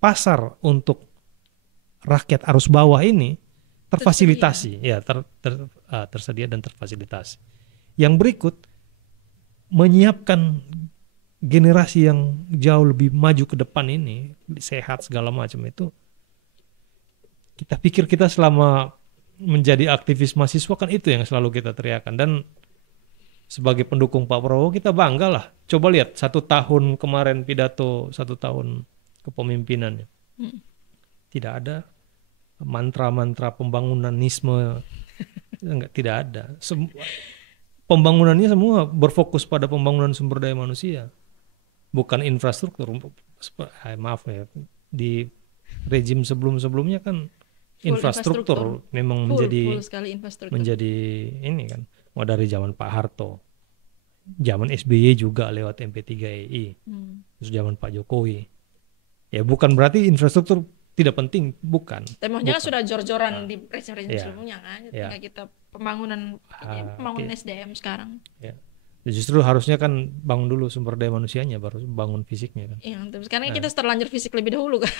pasar untuk rakyat arus bawah ini terfasilitasi, tersedia dan terfasilitasi. Yang berikut menyiapkan generasi yang jauh lebih maju ke depan ini, sehat segala macam itu. Kita pikir kita selama menjadi aktivis mahasiswa kan itu yang selalu kita teriakan, dan sebagai pendukung Pak Prabowo kita bangga lah. Coba lihat 1 tahun kemarin pidato, 1 tahun kepemimpinannya. Tidak ada mantra-mantra pembangunanisme, tidak ada. Pembangunannya semua berfokus pada pembangunan sumber daya manusia, bukan infrastruktur. Maaf ya, di rejim sebelum-sebelumnya kan infrastruktur memang menjadi ini kan. Mau dari zaman Pak Harto, zaman SBY juga lewat MP3EI, terus zaman Pak Jokowi. Ya bukan berarti infrastruktur tidak penting, bukan. Temanya sudah jor-joran di presiden sebelumnya kan. Tinggal kita pembangunan SDM sekarang. Ya. Justru harusnya kan bangun dulu sumber daya manusianya, baru bangun fisiknya kan. Iya, sekarang kita terlanjur fisik lebih dahulu kan.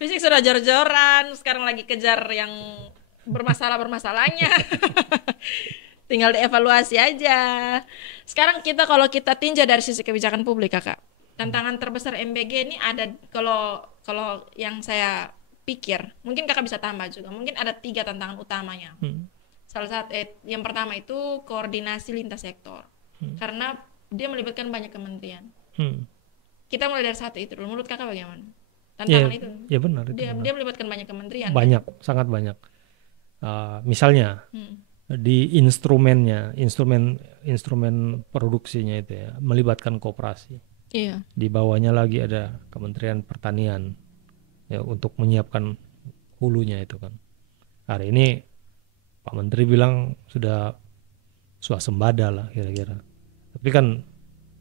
Fisik sudah jor-joran, sekarang lagi kejar yang bermasalahnya. Tinggal dievaluasi aja. Sekarang kalau kita tinjau dari sisi kebijakan publik, Kakak, tantangan terbesar MBG ini ada, kalau yang saya pikir, mungkin Kakak bisa tambah juga, mungkin ada 3 tantangan utamanya. Salah satu yang pertama itu koordinasi lintas sektor, karena dia melibatkan banyak kementerian. Kita mulai dari satu itu dulu. Menurut Kakak bagaimana tantangan itu? Ya benar. Dia melibatkan banyak kementerian. Banyak, kan? Sangat banyak. Misalnya di instrumen produksinya itu ya melibatkan koperasi. Iya. Di bawahnya lagi ada Kementerian Pertanian ya untuk menyiapkan hulunya itu kan. Hari ini Pak Menteri bilang sudah swasembada lah kira-kira. Tapi kan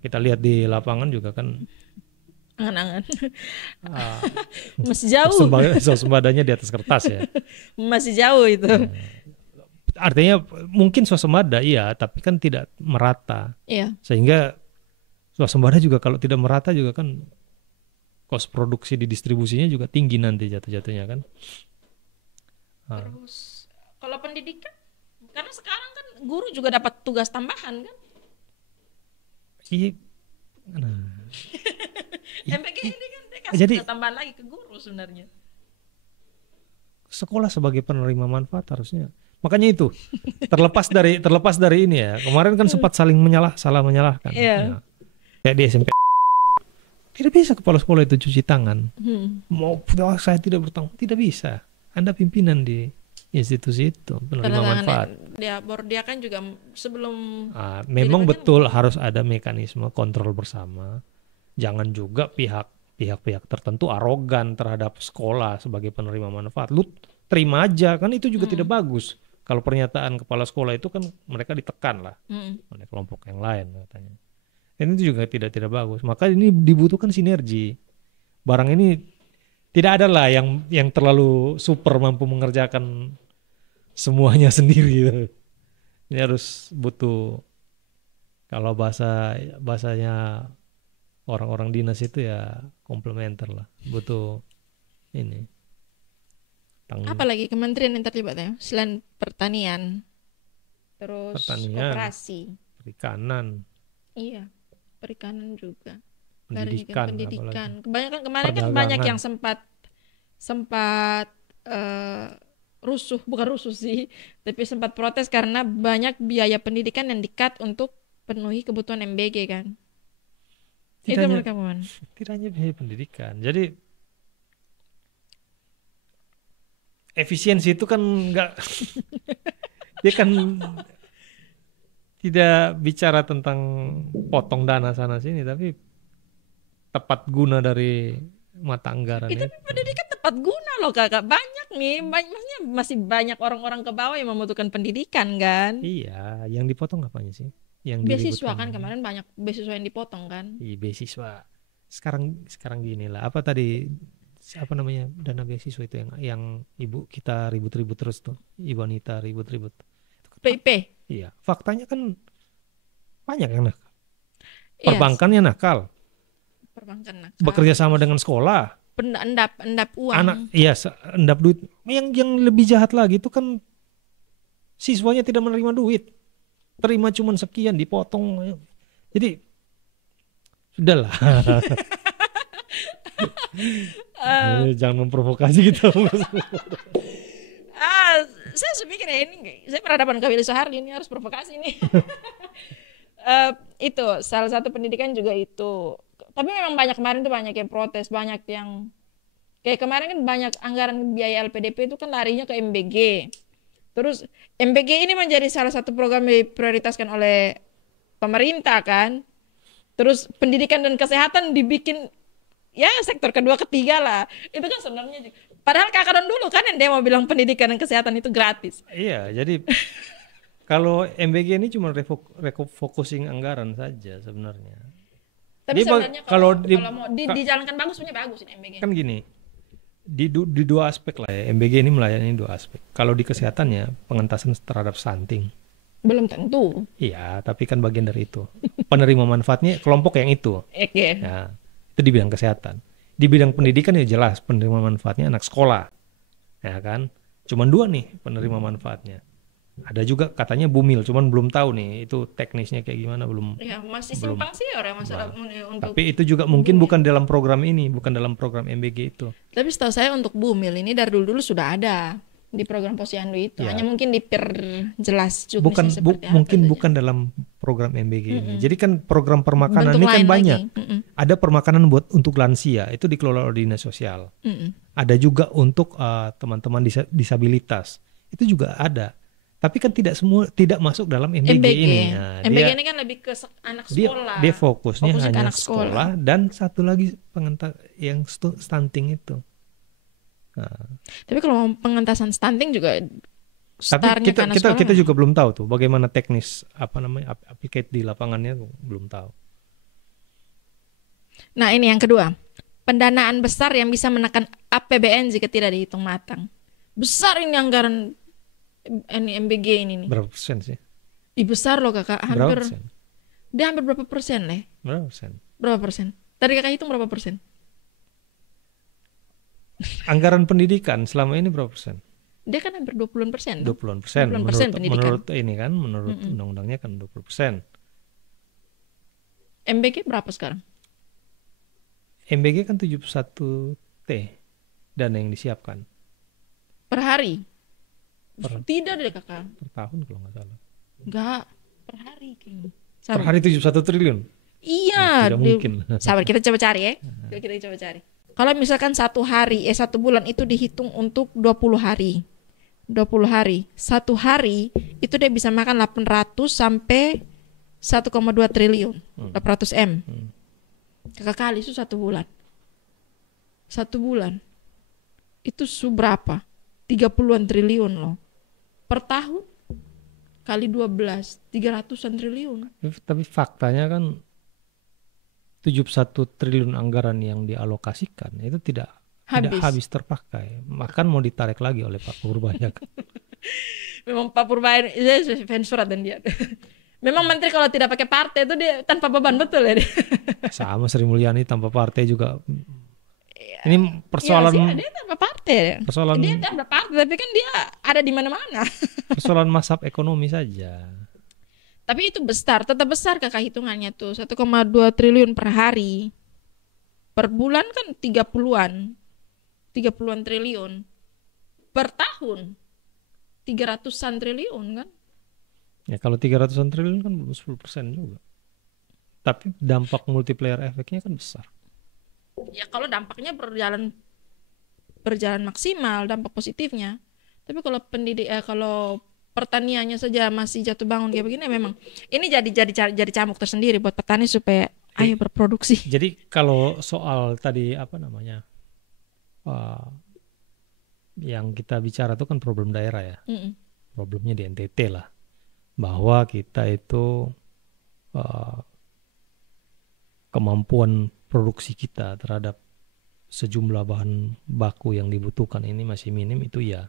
kita lihat di lapangan juga kan angan-angan. Masih jauh. Swasembadanya di atas kertas ya. Masih jauh itu. Artinya mungkin swasembada iya, tapi kan tidak merata. Iya. Sehingga swasembada juga kalau tidak merata juga kan kos produksi di distribusinya juga tinggi nanti jatuh-jatuhnya kan. Terus kalau pendidikan, karena sekarang kan guru juga dapat tugas tambahan kan? Iya. MPG ini kan dia kasih tugas tambahan lagi ke guru sebenarnya. Sekolah sebagai penerima manfaat harusnya. Makanya itu terlepas dari ini ya. Kemarin kan sempat salah menyalahkan. Yeah. Ya. Kayak di SMP. Tidak bisa kepala sekolah itu cuci tangan. Saya tidak bertanggung, tidak bisa. Anda pimpinan di institusi itu penerima manfaat. Dia kan juga sebelum. Memang betul harus ada mekanisme kontrol bersama. Jangan juga pihak-pihak tertentu arogan terhadap sekolah sebagai penerima manfaat. Lu terima aja kan itu juga tidak bagus. Kalau pernyataan kepala sekolah itu kan mereka ditekan lah oleh kelompok yang lain katanya. Dan itu juga tidak bagus. Maka ini dibutuhkan sinergi. Barang ini tidak ada lah yang terlalu super mampu mengerjakan semuanya sendiri. Ini harus butuh, kalau bahasanya orang-orang dinas itu ya komplementer lah. Butuh ini. Apalagi kementerian yang terlibat ya? Selain pertanian, terus koperasi, perikanan. Iya, perikanan juga. Pendidikan. Kebanyakan kemarin kan banyak yang sempat bukan rusuh sih, tapi sempat protes karena banyak biaya pendidikan yang di-cut untuk penuhi kebutuhan MBG kan. Itu mereka mohon. Tidak hanya biaya pendidikan. Jadi efisiensi itu kan enggak dia kan tidak bicara tentang potong dana sana sini, tapi tepat guna dari mata anggaran itu. Pendidikan tepat guna loh Kakak, banyak nih, maksudnya masih banyak orang-orang ke bawah yang membutuhkan pendidikan kan. Iya, yang dipotong apanya sih? Yang beasiswa kan kemarin banyak beasiswa yang dipotong kan. Iya, beasiswa. Sekarang gini lah, apa tadi namanya dana beasiswa itu yang ibu kita ribut-ribut terus tuh, ibu Anita ribut-ribut. PIP. Iya, faktanya kan banyak yang nakal. Perbankannya nakal. Perbankan nakal. Bekerja sama dengan sekolah. endap uang. Anak, iya, endap duit. Yang lebih jahat lagi itu kan siswanya tidak menerima duit, terima cuman sekian, dipotong. Jadi sudahlah. Jangan memprovokasi gitu. Saya sepikir ya ini, saya peradaban Kak Willy Soehardi ini harus provokasi nih. Itu salah satu pendidikan juga itu. Tapi memang banyak kemarin tuh banyak yang protes, banyak yang kayak kemarin kan banyak anggaran biaya LPDP itu kan larinya ke MBG. Terus MBG ini menjadi salah satu program yang diprioritaskan oleh pemerintah kan. Terus pendidikan dan kesehatan dibikin ya sektor kedua ketiga lah. Itu kan sebenarnya padahal kakak dulu kan yang dia mau bilang pendidikan dan kesehatan itu gratis. Iya, jadi kalau MBG ini cuma refocusing anggaran saja sebenarnya. Tapi sebenarnya kalau mau dijalankan bagus punya bagus ini MBG. Kan gini, di dua aspek lah ya. MBG ini melayani dua aspek. Kalau di kesehatannya pengentasan terhadap stunting. Belum tentu. Iya, tapi kan bagian dari itu. Penerima manfaatnya kelompok yang itu. Oke. Nah, itu di bidang kesehatan. Di bidang pendidikan ya jelas penerima manfaatnya anak sekolah. Ya kan? Cuman dua nih penerima manfaatnya. Ada juga katanya Bumil, cuman belum tahu nih itu teknisnya kayak gimana, belum. Ya, masih simpang siur ya masalah untuk. Tapi itu juga mungkin bukan dalam program ini, bukan dalam program MBG itu. Tapi setahu saya untuk Bumil ini dari dulu sudah ada di program Posyandu itu. Ya. Hanya mungkin diperjelas juga mungkin bukan dalam program MBG ini. Jadi kan program permakanan bentuk ini kan banyak. Ada permakanan buat untuk lansia, itu dikelola oleh Dinas Sosial. Ada juga untuk teman-teman disabilitas. Itu juga ada. Tapi kan tidak masuk dalam MBG ini. Nah, MBG ini kan lebih ke anak sekolah. Dia fokusnya hanya anak sekolah dan satu lagi yang stunting itu. Nah. Tapi kalau mau pengentasan stunting juga tapi kita juga belum tahu tuh bagaimana teknis aplikasi di lapangannya belum tahu. Nah, ini yang kedua. Pendanaan besar yang bisa menekan APBN jika tidak dihitung matang. Besar ini anggaran MBG ini nih. Berapa persen sih? Besar loh kakak, hampir. Berapa persen? Dia hampir berapa persen leh? Berapa persen? Berapa persen? Tadi kakak hitung berapa persen? Anggaran pendidikan selama ini berapa persen? Dia kan hampir 20%. 20%. Menurut ini kan, menurut undang-undangnya kan 20%. MBG berapa sekarang? MBG kan 71 T dana yang disiapkan. Per hari? Tidak deh kakak. Per tahun kalau nggak salah. Enggak, per hari kayaknya. Per hari 71 triliun? Iya. Tidak mungkin. Sabar, kita coba cari ya. Kita coba cari. Kalau misalkan satu bulan itu dihitung untuk 20 hari. 20 hari. Satu hari itu dia bisa makan 800 sampai 1,2 triliun. 800 M. Kakak kali itu 1 bulan. 1 bulan. Itu berapa? 30-an triliun loh. Per tahun kali 12, 300-an triliun. Tapi faktanya kan 71 triliun anggaran yang dialokasikan itu tidak habis terpakai. Bahkan mau ditarik lagi oleh Pak Purbaya. Memang Pak Purbaya fans surat dan dia. Memang menteri kalau tidak pakai partai itu dia tanpa beban betul ya. Sama Sri Mulyani tanpa partai juga. Ini persoalan dia tanpa partai. Dia tanpa partai tapi kan dia ada di mana-mana. Persoalan masab ekonomi saja. Tapi itu tetap besar kakak hitungannya tuh 1,2 triliun per hari. Per bulan kan 30-an triliun. Per tahun 300-an triliun kan? Ya kalau 300-an triliun kan 10% juga. Tapi dampak multiplier efeknya kan besar. Ya kalau dampaknya berjalan maksimal dampak positifnya. Tapi kalau kalau pertaniannya saja masih jatuh bangun kayak begini memang ini jadi camuk tersendiri buat petani supaya ayo berproduksi. Jadi kalau soal tadi yang kita bicara itu kan problem daerah ya. Problemnya di NTT lah. Bahwa kita itu kemampuan produksi kita terhadap sejumlah bahan baku yang dibutuhkan ini masih minim itu ya.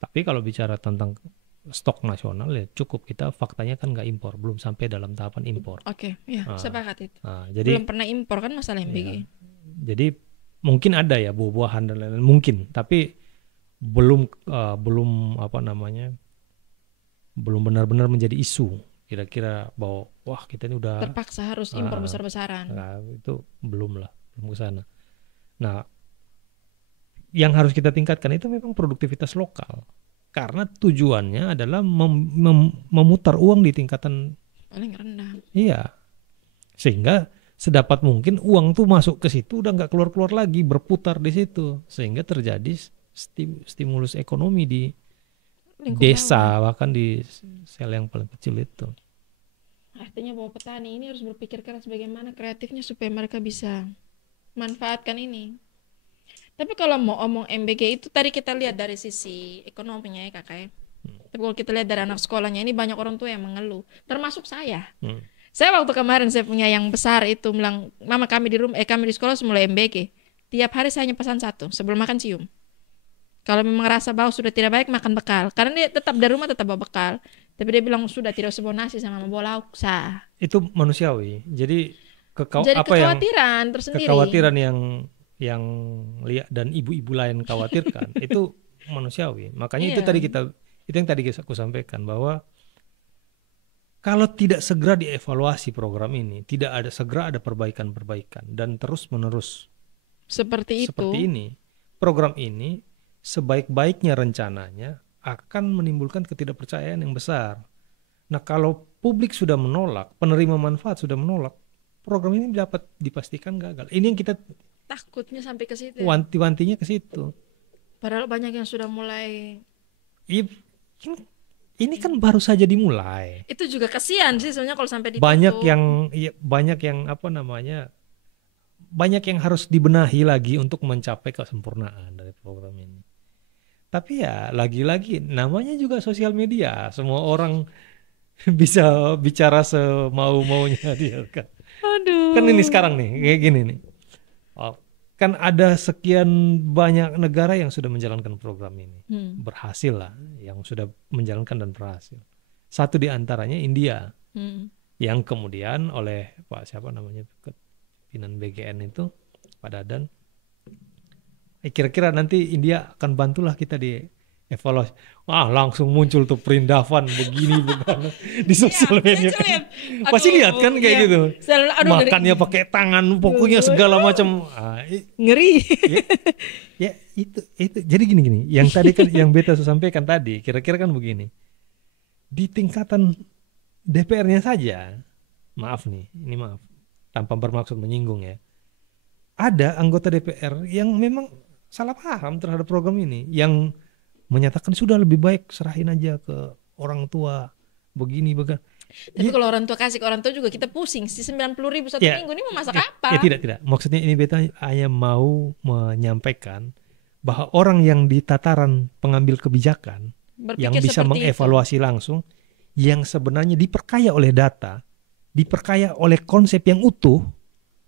Tapi kalau bicara tentang stok nasional ya cukup, kita faktanya kan nggak impor, belum sampai dalam tahapan impor. Oke, ya sepakat itu. Jadi belum pernah impor kan masalah MBG. Ya, jadi mungkin ada ya buah-buahan dan lain-lain mungkin, tapi belum apa namanya, belum benar-benar menjadi isu kira-kira bahwa wah kita ini udah Terpaksa harus impor besar-besaran. itu belum lah, belum ke sana. Nah, yang harus kita tingkatkan itu memang produktivitas lokal, karena tujuannya adalah memutar uang di tingkatan Paling rendah. iya, sehingga sedapat mungkin uang tuh masuk ke situ udah nggak keluar-keluar lagi, berputar di situ, sehingga terjadi stimulus ekonomi di Lingkup desa, bawah. bahkan di sel yang paling kecil itu. Artinya bahwa petani ini harus berpikir keras bagaimana kreatifnya supaya mereka bisa manfaatkan ini. Tapi kalau mau omong MBG itu tadi kita lihat dari sisi ekonominya ya kakak ya. Tapi kalau kita lihat dari anak sekolahnya ini banyak orang tua yang mengeluh, termasuk saya. Hmm. Saya waktu kemarin saya punya yang besar itu bilang, mama kami di rumah, kami di sekolah mulai MBG. Tiap hari saya hanya pesan satu, sebelum makan cium. Kalau memang rasa bau sudah tidak baik makan bekal, karena dia tetap dari rumah tetap bawa bekal. Tapi dia bilang sudah tidak usah bawa nasi sama bawa lauk sah. Itu manusiawi. Jadi Jadi apa yang kekhawatiran tersendiri. kekhawatiran yang lihat dan ibu-ibu lain khawatirkan itu manusiawi. Makanya itu Iya. yang tadi aku sampaikan, bahwa kalau tidak segera dievaluasi program ini, tidak ada segera ada perbaikan-perbaikan dan terus-menerus Seperti itu. seperti ini, program ini sebaik-baiknya rencananya akan menimbulkan ketidakpercayaan yang besar. Nah, kalau publik sudah menolak, penerima manfaat sudah menolak, program ini dapat dipastikan gagal. Ini yang kita Takutnya sampai ke situ. wanti-wantinya ke situ. Padahal banyak yang sudah mulai. Ini kan baru saja dimulai. Itu juga kasihan sih sebenarnya kalau sampai ditutup. Banyak yang apa namanya, banyak yang harus dibenahi lagi untuk mencapai kesempurnaan dari program ini. Tapi ya lagi-lagi namanya juga sosial media, semua orang bisa bicara semau-maunya dia kan. Aduh. Kan ini sekarang nih kayak gini nih. Oh, kan ada sekian banyak negara yang sudah menjalankan program ini. Berhasil lah, yang sudah menjalankan dan berhasil. Satu di antaranya India. Yang kemudian oleh Pak siapa namanya, pimpinan BGN itu, Pak Dadan, kira-kira nanti India akan bantulah kita di evaluasi. Langsung muncul tuh perindavan begini begana di sosial media. Pasti lihat kan kayak gitu. Makannya pakai tangan, pokoknya segala macam. Ngeri. Ya itu. Jadi gini. Yang tadi kan yang beta sampaikan tadi, kira-kira kan begini. Di tingkatan DPR-nya saja, maaf tanpa bermaksud menyinggung ya. Ada anggota DPR yang memang salah paham terhadap program ini, yang menyatakan sudah lebih baik serahin aja ke orang tua begini. Tapi kalau orang tua kasih ke orang tua juga kita pusing sih, 90.000 satu minggu ini mau masak apa? Ya tidak. Maksudnya ini beta hanya mau menyampaikan bahwa orang yang di tataran pengambil kebijakan Berpikir yang bisa mengevaluasi langsung, yang sebenarnya diperkaya oleh data, diperkaya oleh konsep yang utuh,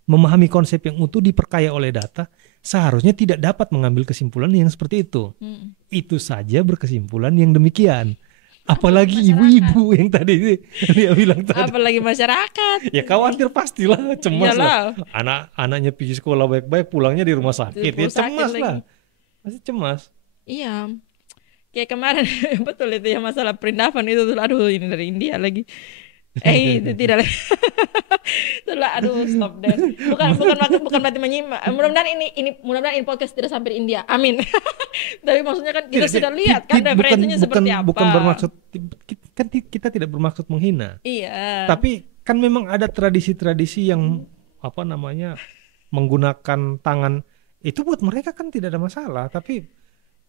memahami konsep yang utuh, diperkaya oleh data, seharusnya tidak dapat mengambil kesimpulan yang seperti itu. Itu saja berkesimpulan yang demikian. Apalagi ibu-ibu yang tadi dia bilang tadi. Apalagi masyarakat. Ya khawatir pastilah, cemas lah. Anak-anaknya pergi sekolah baik-baik, pulangnya di rumah sakit. Ya cemas lah. Pasti cemas. Iya. Kayak kemarin betul itu ya, masalah perindavan itu tuh, aduh ini dari India lagi. Itu tidak lagi. Aduh stop deh. Bukan berarti menyimak. Mudah-mudahan ini podcast tidak sampai di India. Amin. Tapi maksudnya kan kita sudah lihat kan referensinya seperti apa. Bukan bermaksud, kan kita tidak bermaksud menghina. Iya. Tapi kan memang ada tradisi-tradisi yang apa namanya, menggunakan tangan itu buat mereka kan tidak ada masalah, tapi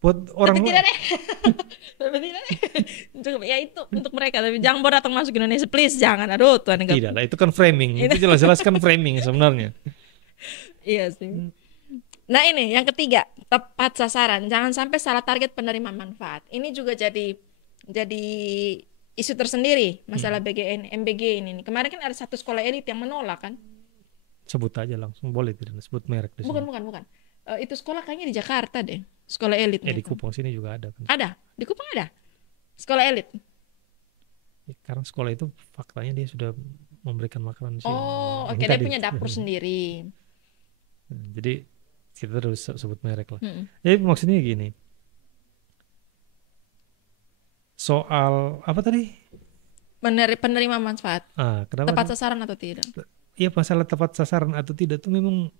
buat orang tapi tidak deh. Cukup ya itu untuk mereka, tapi jangan baru datang masuk Indonesia please, jangan. Aduh Tuhan. Tidak lah, itu kan framing. Itu jelas-jelas kan framing sebenarnya. Iya sih. Nah ini yang ketiga, tepat sasaran. Jangan sampai salah target penerima manfaat. Ini juga jadi isu tersendiri masalah BGN, MBG ini. Kemarin kan ada satu sekolah elit yang menolak kan. Sebut aja langsung, boleh tidak sebut merek di sini. Bukan. Itu sekolah kayaknya di Jakarta deh. Sekolah elit. Di Kupang sini juga ada kan. Ada, di Kupang ada. Sekolah elit. Karena sekolah itu faktanya dia sudah memberikan makanan di sini. Oh, oke, dia punya dapur sendiri. Jadi kita terus sebut merek lah. Mm-mm. Jadi maksudnya gini, soal apa tadi? Penerima manfaat Kenapa? tepat sasaran atau tidak? Iya, masalah tepat sasaran atau tidak itu memang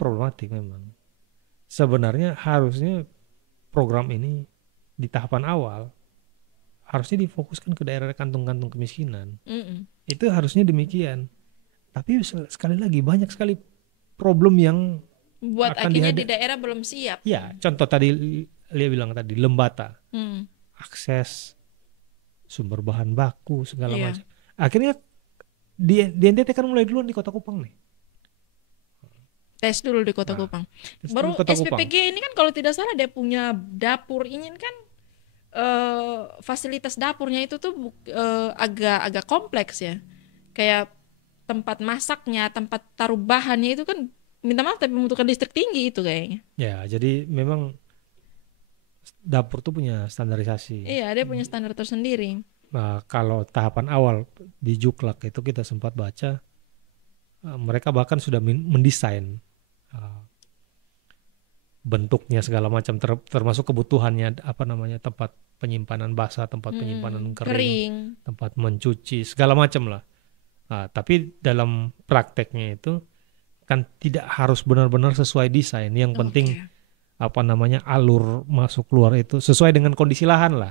problematik memang. Sebenarnya harusnya program ini di tahapan awal harusnya difokuskan ke daerah kantung-kantung kemiskinan. Mm-mm. Itu harusnya demikian. Tapi sekali lagi banyak sekali problem yang Buat akan akhirnya di daerah belum siap. Ya, contoh tadi Lia bilang tadi lembata, Mm. akses sumber bahan baku segala Iya. macam. Akhirnya di NTT kan mulai duluan di Kota Kupang nih. Tes dulu di Kota Nah, Kupang. Terus Baru di Kota Kupang. SPPG ini kan kalau tidak salah dia punya dapur ini kan fasilitas dapurnya itu tuh agak kompleks ya. Kayak tempat masaknya, tempat taruh bahannya itu kan minta maaf tapi membutuhkan listrik tinggi itu kayaknya. Ya, jadi memang dapur tuh punya standarisasi. Iya, dia punya standar tersendiri. Nah, kalau tahapan awal di Juklak itu kita sempat baca, mereka bahkan sudah mendesain bentuknya segala macam, termasuk kebutuhannya apa namanya, tempat penyimpanan basah, tempat penyimpanan kering, tempat mencuci segala macam lah. Nah, tapi dalam prakteknya itu kan tidak harus benar-benar sesuai desain. Yang penting apa namanya, alur masuk keluar itu sesuai dengan kondisi lahan lah.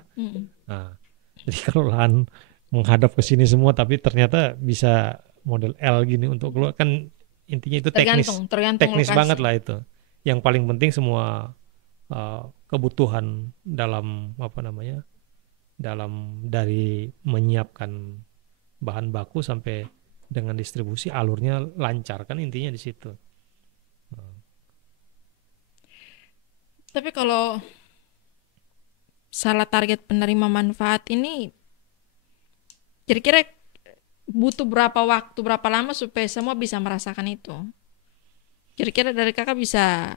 Nah, jadi kalau lahan menghadap ke sini semua tapi ternyata bisa model L gini untuk keluar, kan intinya itu tergantung teknis lokasi banget lah itu. Yang paling penting semua kebutuhan dalam apa namanya, dalam dari menyiapkan bahan baku sampai dengan distribusi alurnya lancar, kan intinya di situ. Tapi kalau salah target penerima manfaat ini kira-kira butuh berapa waktu, berapa lama supaya semua bisa merasakan itu? Kira-kira dari kakak bisa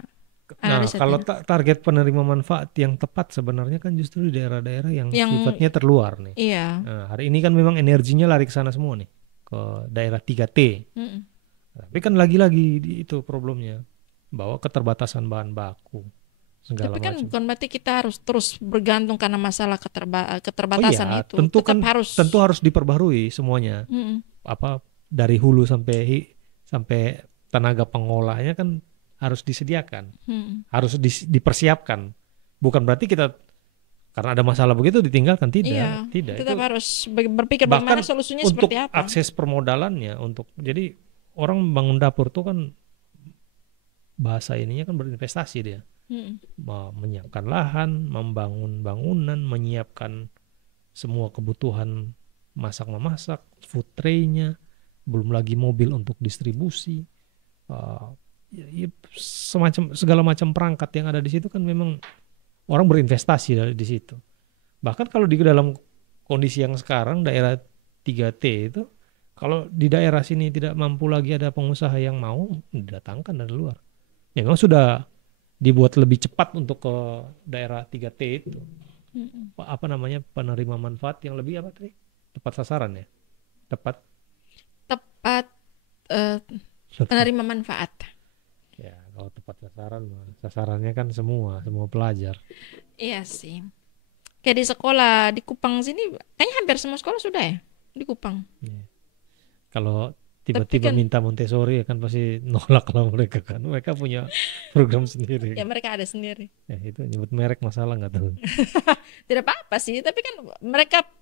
analisa. Kalau target penerima manfaat yang tepat sebenarnya kan justru di daerah-daerah yang sifatnya terluar nih. Iya. Nah, hari ini kan memang energinya lari ke sana semua nih, ke daerah 3T. Tapi kan lagi-lagi itu problemnya, bahwa keterbatasan bahan baku segala Tapi kan macam. bukan berarti kita harus terus bergantung karena masalah keterbatasan itu. Tentu harus diperbarui semuanya. Apa dari hulu sampai tenaga pengolahnya kan harus disediakan, harus dipersiapkan. Bukan berarti kita karena ada masalah begitu ditinggalkan, tidak. Tetap harus berpikir bahkan bagaimana solusinya untuk seperti apa. akses permodalannya, jadi orang membangun dapur tuh kan bahasa ininya kan berinvestasi dia. Menyiapkan lahan, membangun bangunan, menyiapkan semua kebutuhan masak memasak, food tray-nya, belum lagi mobil untuk distribusi, segala macam perangkat yang ada di situ kan memang orang berinvestasi di situ. Bahkan kalau di dalam kondisi yang sekarang daerah 3T itu, kalau di daerah sini tidak mampu lagi ada pengusaha yang mau, didatangkan dari luar. Ya memang sudah dibuat lebih cepat untuk ke daerah 3T itu. Apa namanya, penerima manfaat yang lebih apa tadi? Tepat sasaran ya? Tepat penerima manfaat. Ya, kalau tepat sasaran, sasarannya kan semua pelajar. Iya sih. Kayak di sekolah di Kupang sini, kayaknya hampir semua sekolah sudah ya di Kupang. Ya. Kalau tiba-tiba minta Montessori ya kan pasti nolak lah mereka kan. Mereka punya program sendiri. Ya mereka ada sendiri. Ya itu nyebut merek masalah nggak tuh? Tidak apa-apa sih, tapi kan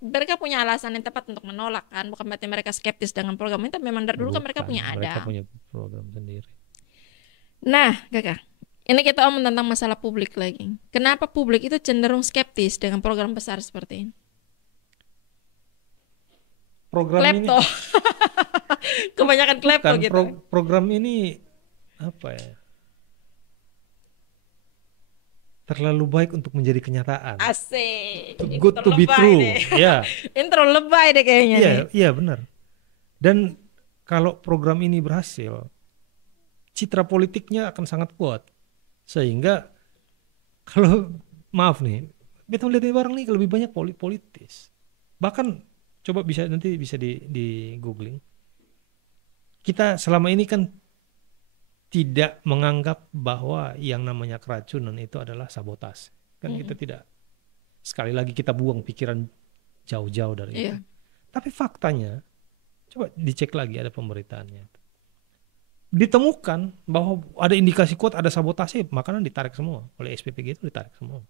mereka punya alasan yang tepat untuk menolak kan. Bukan berarti mereka skeptis dengan program ini, tapi memang dari dulu kan mereka punya Mereka punya program sendiri. Nah, kakak, ini kita omong tentang masalah publik lagi. Kenapa publik itu cenderung skeptis dengan program besar seperti ini? Program klepto. ini Kebanyakan klepto gitu. Program ini apa ya? Terlalu baik untuk menjadi kenyataan. Asik. Good to be true. Ya. Intro lebay deh kayaknya. Iya benar. Dan kalau program ini berhasil, citra politiknya akan sangat kuat. Sehingga kalau maaf nih, kita lihat barang nih lebih banyak politis. Bahkan coba nanti bisa di googling. Kita selama ini kan tidak menganggap bahwa yang namanya keracunan itu adalah sabotase. Kan kita tidak, sekali lagi kita buang pikiran jauh-jauh dari itu. Iya. Tapi faktanya, coba dicek lagi ada pemberitaannya. Ditemukan bahwa ada indikasi kuat ada sabotase, makanan ditarik semua oleh SPPG, itu ditarik semua.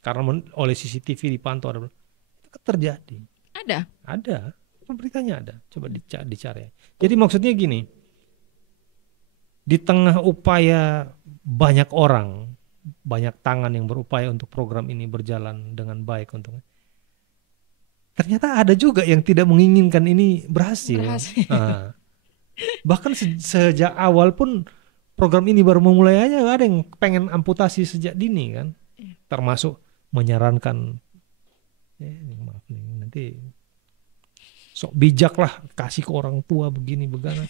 Karena oleh CCTV dipantau ada, itu kan terjadi. Ada, pemberitanya ada. Coba dicari. Jadi maksudnya gini, di tengah upaya banyak orang, banyak tangan yang berupaya untuk program ini berjalan dengan baik ternyata ada juga yang tidak menginginkan ini berhasil. Nah, bahkan sejak awal pun program ini baru memulai aja ada yang pengen amputasi sejak dini kan, termasuk menyarankan maaf nih, nanti sok bijak lah kasih ke orang tua begini begana.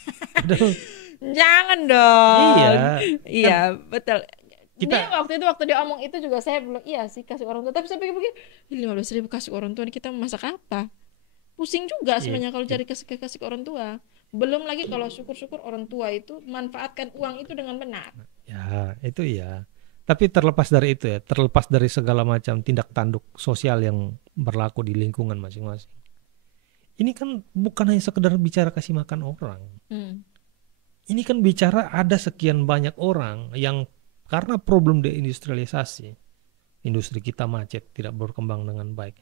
Jangan dong. Iya, betul. Kita Waktu dia omong itu juga saya bilang iya sih kasih orang tua. Tapi saya pikir-pikir 15.000 kasih orang tua, kita masak apa? Pusing juga sebenarnya kalau cari kasih ke orang tua. Belum lagi kalau syukur-syukur orang tua itu manfaatkan uang itu dengan benar. Ya itu ya. Tapi terlepas dari itu ya, terlepas dari segala macam tindak tanduk sosial yang berlaku di lingkungan masing-masing. Ini kan bukan hanya sekedar bicara kasih makan orang. Ini kan bicara ada sekian banyak orang yang karena problem deindustrialisasi, industri kita macet, tidak berkembang dengan baik,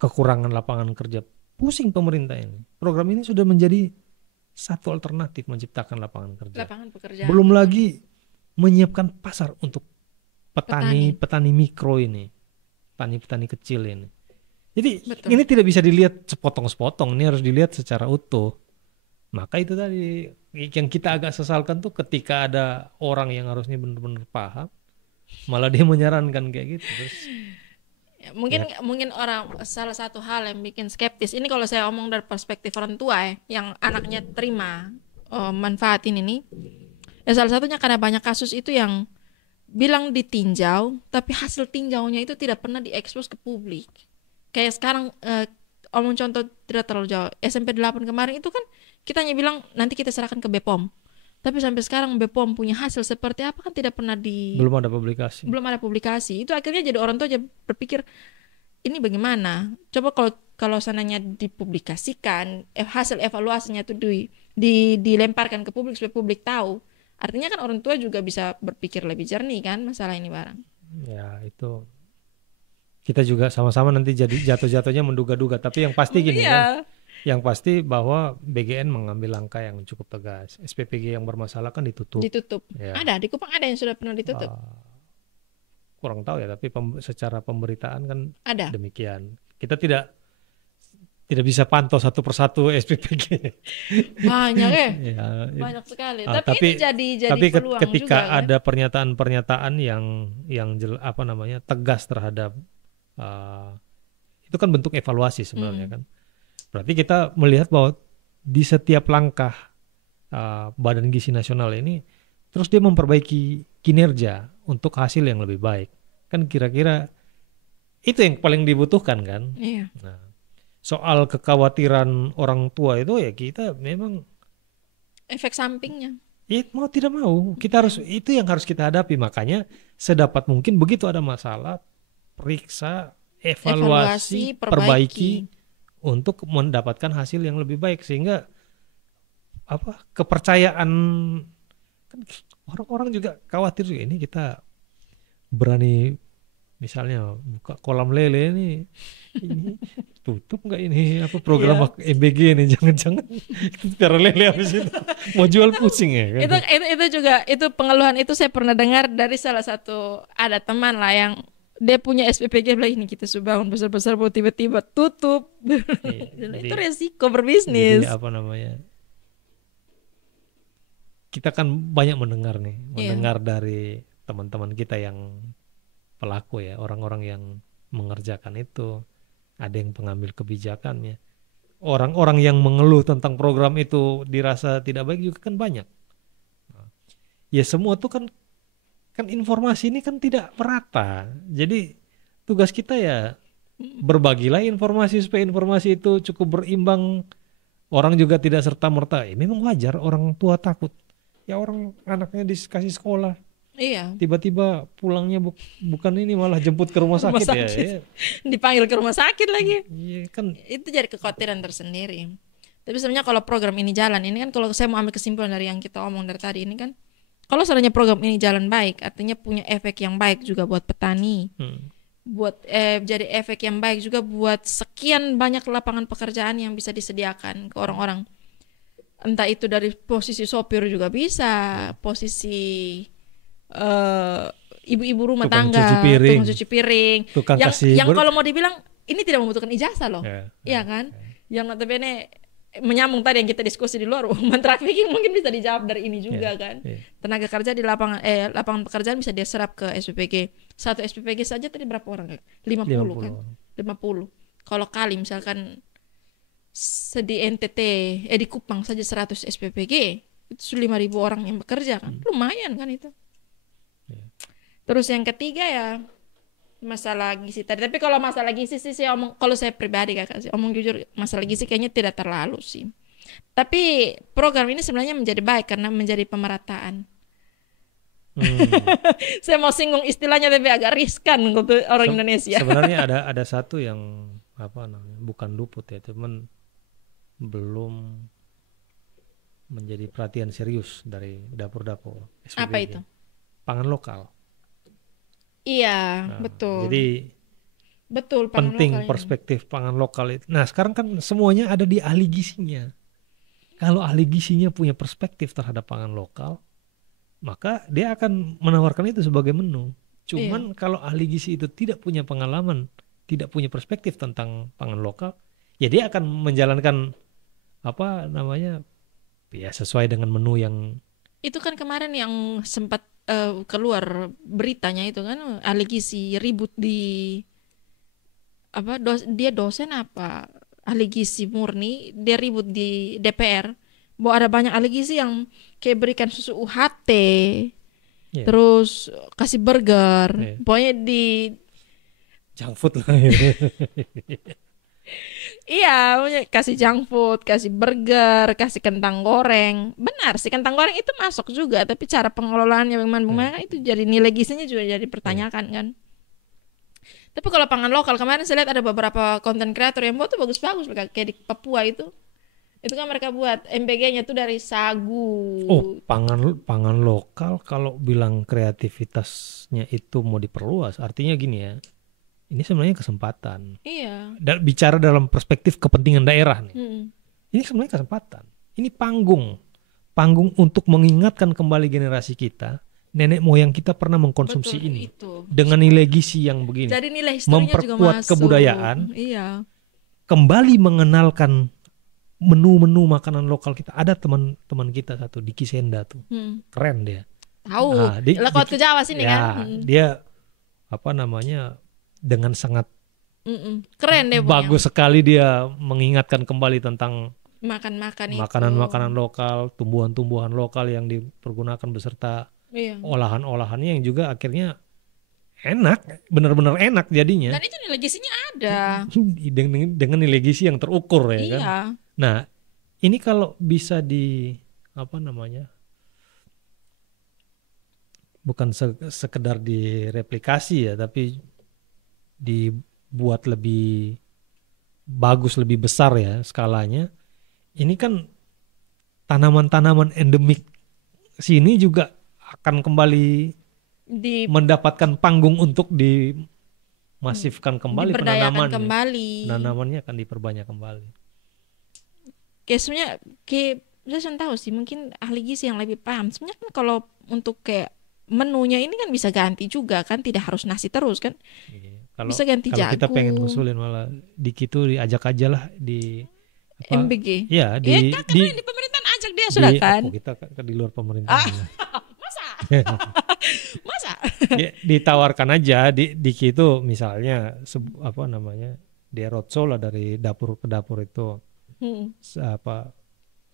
kekurangan lapangan kerja, pusing pemerintah ini. Program ini sudah menjadi satu alternatif menciptakan lapangan kerja. Lapangan pekerjaan. Belum lagi menyiapkan pasar untuk petani mikro ini, petani kecil ini. Jadi ini tidak bisa dilihat sepotong-sepotong, ini harus dilihat secara utuh. Maka itu tadi yang kita agak sesalkan tuh ketika ada orang yang harusnya benar-benar paham, malah dia menyarankan kayak gitu. Terus mungkin orang salah satu hal yang bikin skeptis ini kalau saya omong dari perspektif orang tua yang anaknya terima manfaat ini nih, ya salah satunya karena banyak kasus itu yang bilang ditinjau tapi hasil tinjaunya itu tidak pernah diekspos ke publik. Kayak sekarang omong contoh tidak terlalu jauh, SMP 8 kemarin itu kan kita hanya bilang nanti kita serahkan ke BPOM. Tapi sampai sekarang BPOM punya hasil seperti apa kan tidak pernah belum ada publikasi. Itu akhirnya jadi orang tua aja berpikir ini bagaimana? Coba kalau sananya dipublikasikan, hasil evaluasinya itu dilemparkan ke publik supaya publik tahu. Artinya kan orang tua juga bisa berpikir lebih jernih kan masalah ini barang. Ya itu kita juga sama-sama nanti jadi jatuh-jatuhnya menduga-duga. Tapi yang pasti gini kan. Yang pasti bahwa BGN mengambil langkah yang cukup tegas. SPPG yang bermasalah kan ditutup. Ya. Ada di Kupang ada yang sudah pernah ditutup. Kurang tahu ya, tapi secara pemberitaan kan ada. Demikian. Kita tidak bisa pantau satu persatu SPPG. Banyak banyak sekali. Tapi ini jadi peluang ketika juga, ada pernyataan-pernyataan yang tegas terhadap itu kan bentuk evaluasi sebenarnya kan. Berarti kita melihat bahwa di setiap langkah Badan Gizi Nasional ini terus dia memperbaiki kinerja untuk hasil yang lebih baik. Kan kira-kira itu yang paling dibutuhkan kan. Iya. Nah, soal kekhawatiran orang tua itu ya kita memang efek sampingnya. Mau tidak mau kita harus itu yang harus kita hadapi. Makanya sedapat mungkin begitu ada masalah periksa, evaluasi, perbaiki untuk mendapatkan hasil yang lebih baik sehingga kepercayaan kan orang-orang juga khawatir juga ini kita berani misalnya buka kolam lele ini tutup nggak ini program MBG ini jangan-jangan cara lele habis itu mau jual pusing ya kan? Itu juga itu pengeluhan itu saya pernah dengar dari salah satu ada teman lah yang dia punya SPPG bilang ini kita sudah bangun besar-besar mau tiba-tiba tutup. Jadi, itu resiko berbisnis. Jadi kita kan banyak mendengar dari teman-teman kita yang pelaku ya, orang-orang yang mengerjakan itu, ada yang pengambil kebijakannya. Orang-orang yang mengeluh tentang program itu dirasa tidak baik juga kan banyak. Ya semua tuh kan informasi ini kan tidak merata. Jadi tugas kita ya berbagilah informasi supaya informasi itu cukup berimbang. Orang juga tidak serta-merta. Memang wajar orang tua takut. Ya orang anaknya dikasih sekolah, Iya. tiba-tiba pulangnya bukan ini malah jemput ke rumah Rumah sakit ya. sakit. Ya. Dipanggil ke rumah sakit lagi. Iya kan. Itu jadi kekhawatiran tersendiri. Tapi sebenarnya kalau program ini jalan, ini kan kalau saya mau ambil kesimpulan dari yang kita omong dari tadi ini kan, kalau seandainya program ini jalan baik, artinya punya efek yang baik juga buat petani, buat jadi efek yang baik juga buat sekian banyak lapangan pekerjaan yang bisa disediakan ke orang-orang. Entah itu dari posisi sopir juga bisa, posisi ibu-ibu rumah Tukang tangga, cuci piring. tukang cuci piring, Tukang yang kasih kalau mau dibilang ini tidak membutuhkan ijazah loh, iya kan? Yang notabene menyambung tadi yang kita diskusi di luar, human trafficking mungkin bisa dijawab dari ini juga kan. Tenaga kerja di lapangan pekerjaan bisa diserap ke SPPG. Satu SPPG saja tadi berapa orang? 50 kan? 50. Kalau kali misalkan di NTT, di Kupang saja 100 SPPG, itu 5.000 orang yang bekerja kan, lumayan kan itu. Terus yang ketiga ya masalah gizi tadi. Tapi kalau masalah gizi sih saya omong, kalau saya pribadi kakak sih omong jujur, masalah gizi kayaknya tidak terlalu sih. Tapi program ini sebenarnya menjadi baik karena menjadi pemerataan. Saya mau singgung istilahnya tapi agak riskan untuk orang Indonesia. Sebenarnya ada satu yang apa namanya, bukan luput ya, cuman belum menjadi perhatian serius dari dapur-dapur SPBG. Apa itu? Pangan lokal. Iya, betul. Jadi betul, penting perspektif pangan lokal itu. Nah, sekarang kan semuanya ada di ahli gizinya. Kalau ahli gizinya punya perspektif terhadap pangan lokal, maka dia akan menawarkan itu sebagai menu. Cuman kalau ahli gizi itu tidak punya pengalaman, tidak punya perspektif tentang pangan lokal, ya dia akan menjalankan apa namanya, ya sesuai dengan menu yang itu kan kemarin yang sempat keluar beritanya itu kan, ahli gizi ribut di apa, dia dosen apa ahli gizi murni, dia ribut di DPR bahwa ada banyak ahli gizi yang kayak berikan susu UHT, terus kasih burger, pokoknya di junk food lah. Iya, kasih junk food, kasih burger, kasih kentang goreng. Benar sih, kentang goreng itu masuk juga, tapi cara pengelolaannya bagaimana itu jadi nilai gizinya juga jadi pertanyakan kan. Tapi kalau pangan lokal, kemarin saya lihat ada beberapa konten kreator yang buat tuh bagus-bagus, kayak di Papua itu. Itu kan mereka buat MBG-nya tuh dari sagu. Oh, pangan lokal kalau bilang kreativitasnya itu mau diperluas, artinya gini ya. Ini sebenarnya kesempatan. Iya. Bicara dalam perspektif kepentingan daerah nih. Ini sebenarnya kesempatan. Ini panggung untuk mengingatkan kembali generasi kita, nenek moyang kita pernah mengkonsumsi ini dengan nilai gizi yang begini. Jadi nilai historinya juga memperkuat masuk. Kebudayaan. Iya. Kembali mengenalkan menu-menu makanan lokal kita. Ada teman-teman kita satu di Kisenda tuh, keren dia. Tahu. Lekot ke Jawa sini kan. Dia apa namanya, dengan sangat keren deh, bagus sekali dia mengingatkan kembali tentang makanan-makanan lokal, tumbuhan-tumbuhan lokal yang dipergunakan beserta olahan-olahannya yang juga akhirnya enak, benar-benar enak jadinya. Dan itu nilai gizinya ada. dengan nilai gizi yang terukur ya kan. Nah, ini kalau bisa di apa namanya, bukan sekedar direplikasi ya, tapi dibuat lebih bagus, lebih besar ya skalanya. Ini kan tanaman-tanaman endemik sini juga akan kembali mendapatkan panggung untuk dimasifkan kembali, penanamannya akan diperbanyak kembali. Kayak sebenarnya saya tahu sih, mungkin ahli gizi yang lebih paham. Sebenarnya kan kalau untuk kayak menunya ini kan bisa ganti juga kan, tidak harus nasi terus kan. Bisa ganti jagung. Kalau kita pengen ngusulin malah Diki tuh diajak aja lah di apa, MBG. Ya di pemerintahan ajak dia sudah kan. Kita di luar pemerintahan. Masa? Ditawarkan aja Diki itu misalnya apa namanya, dia roadshow lah dari dapur ke dapur itu.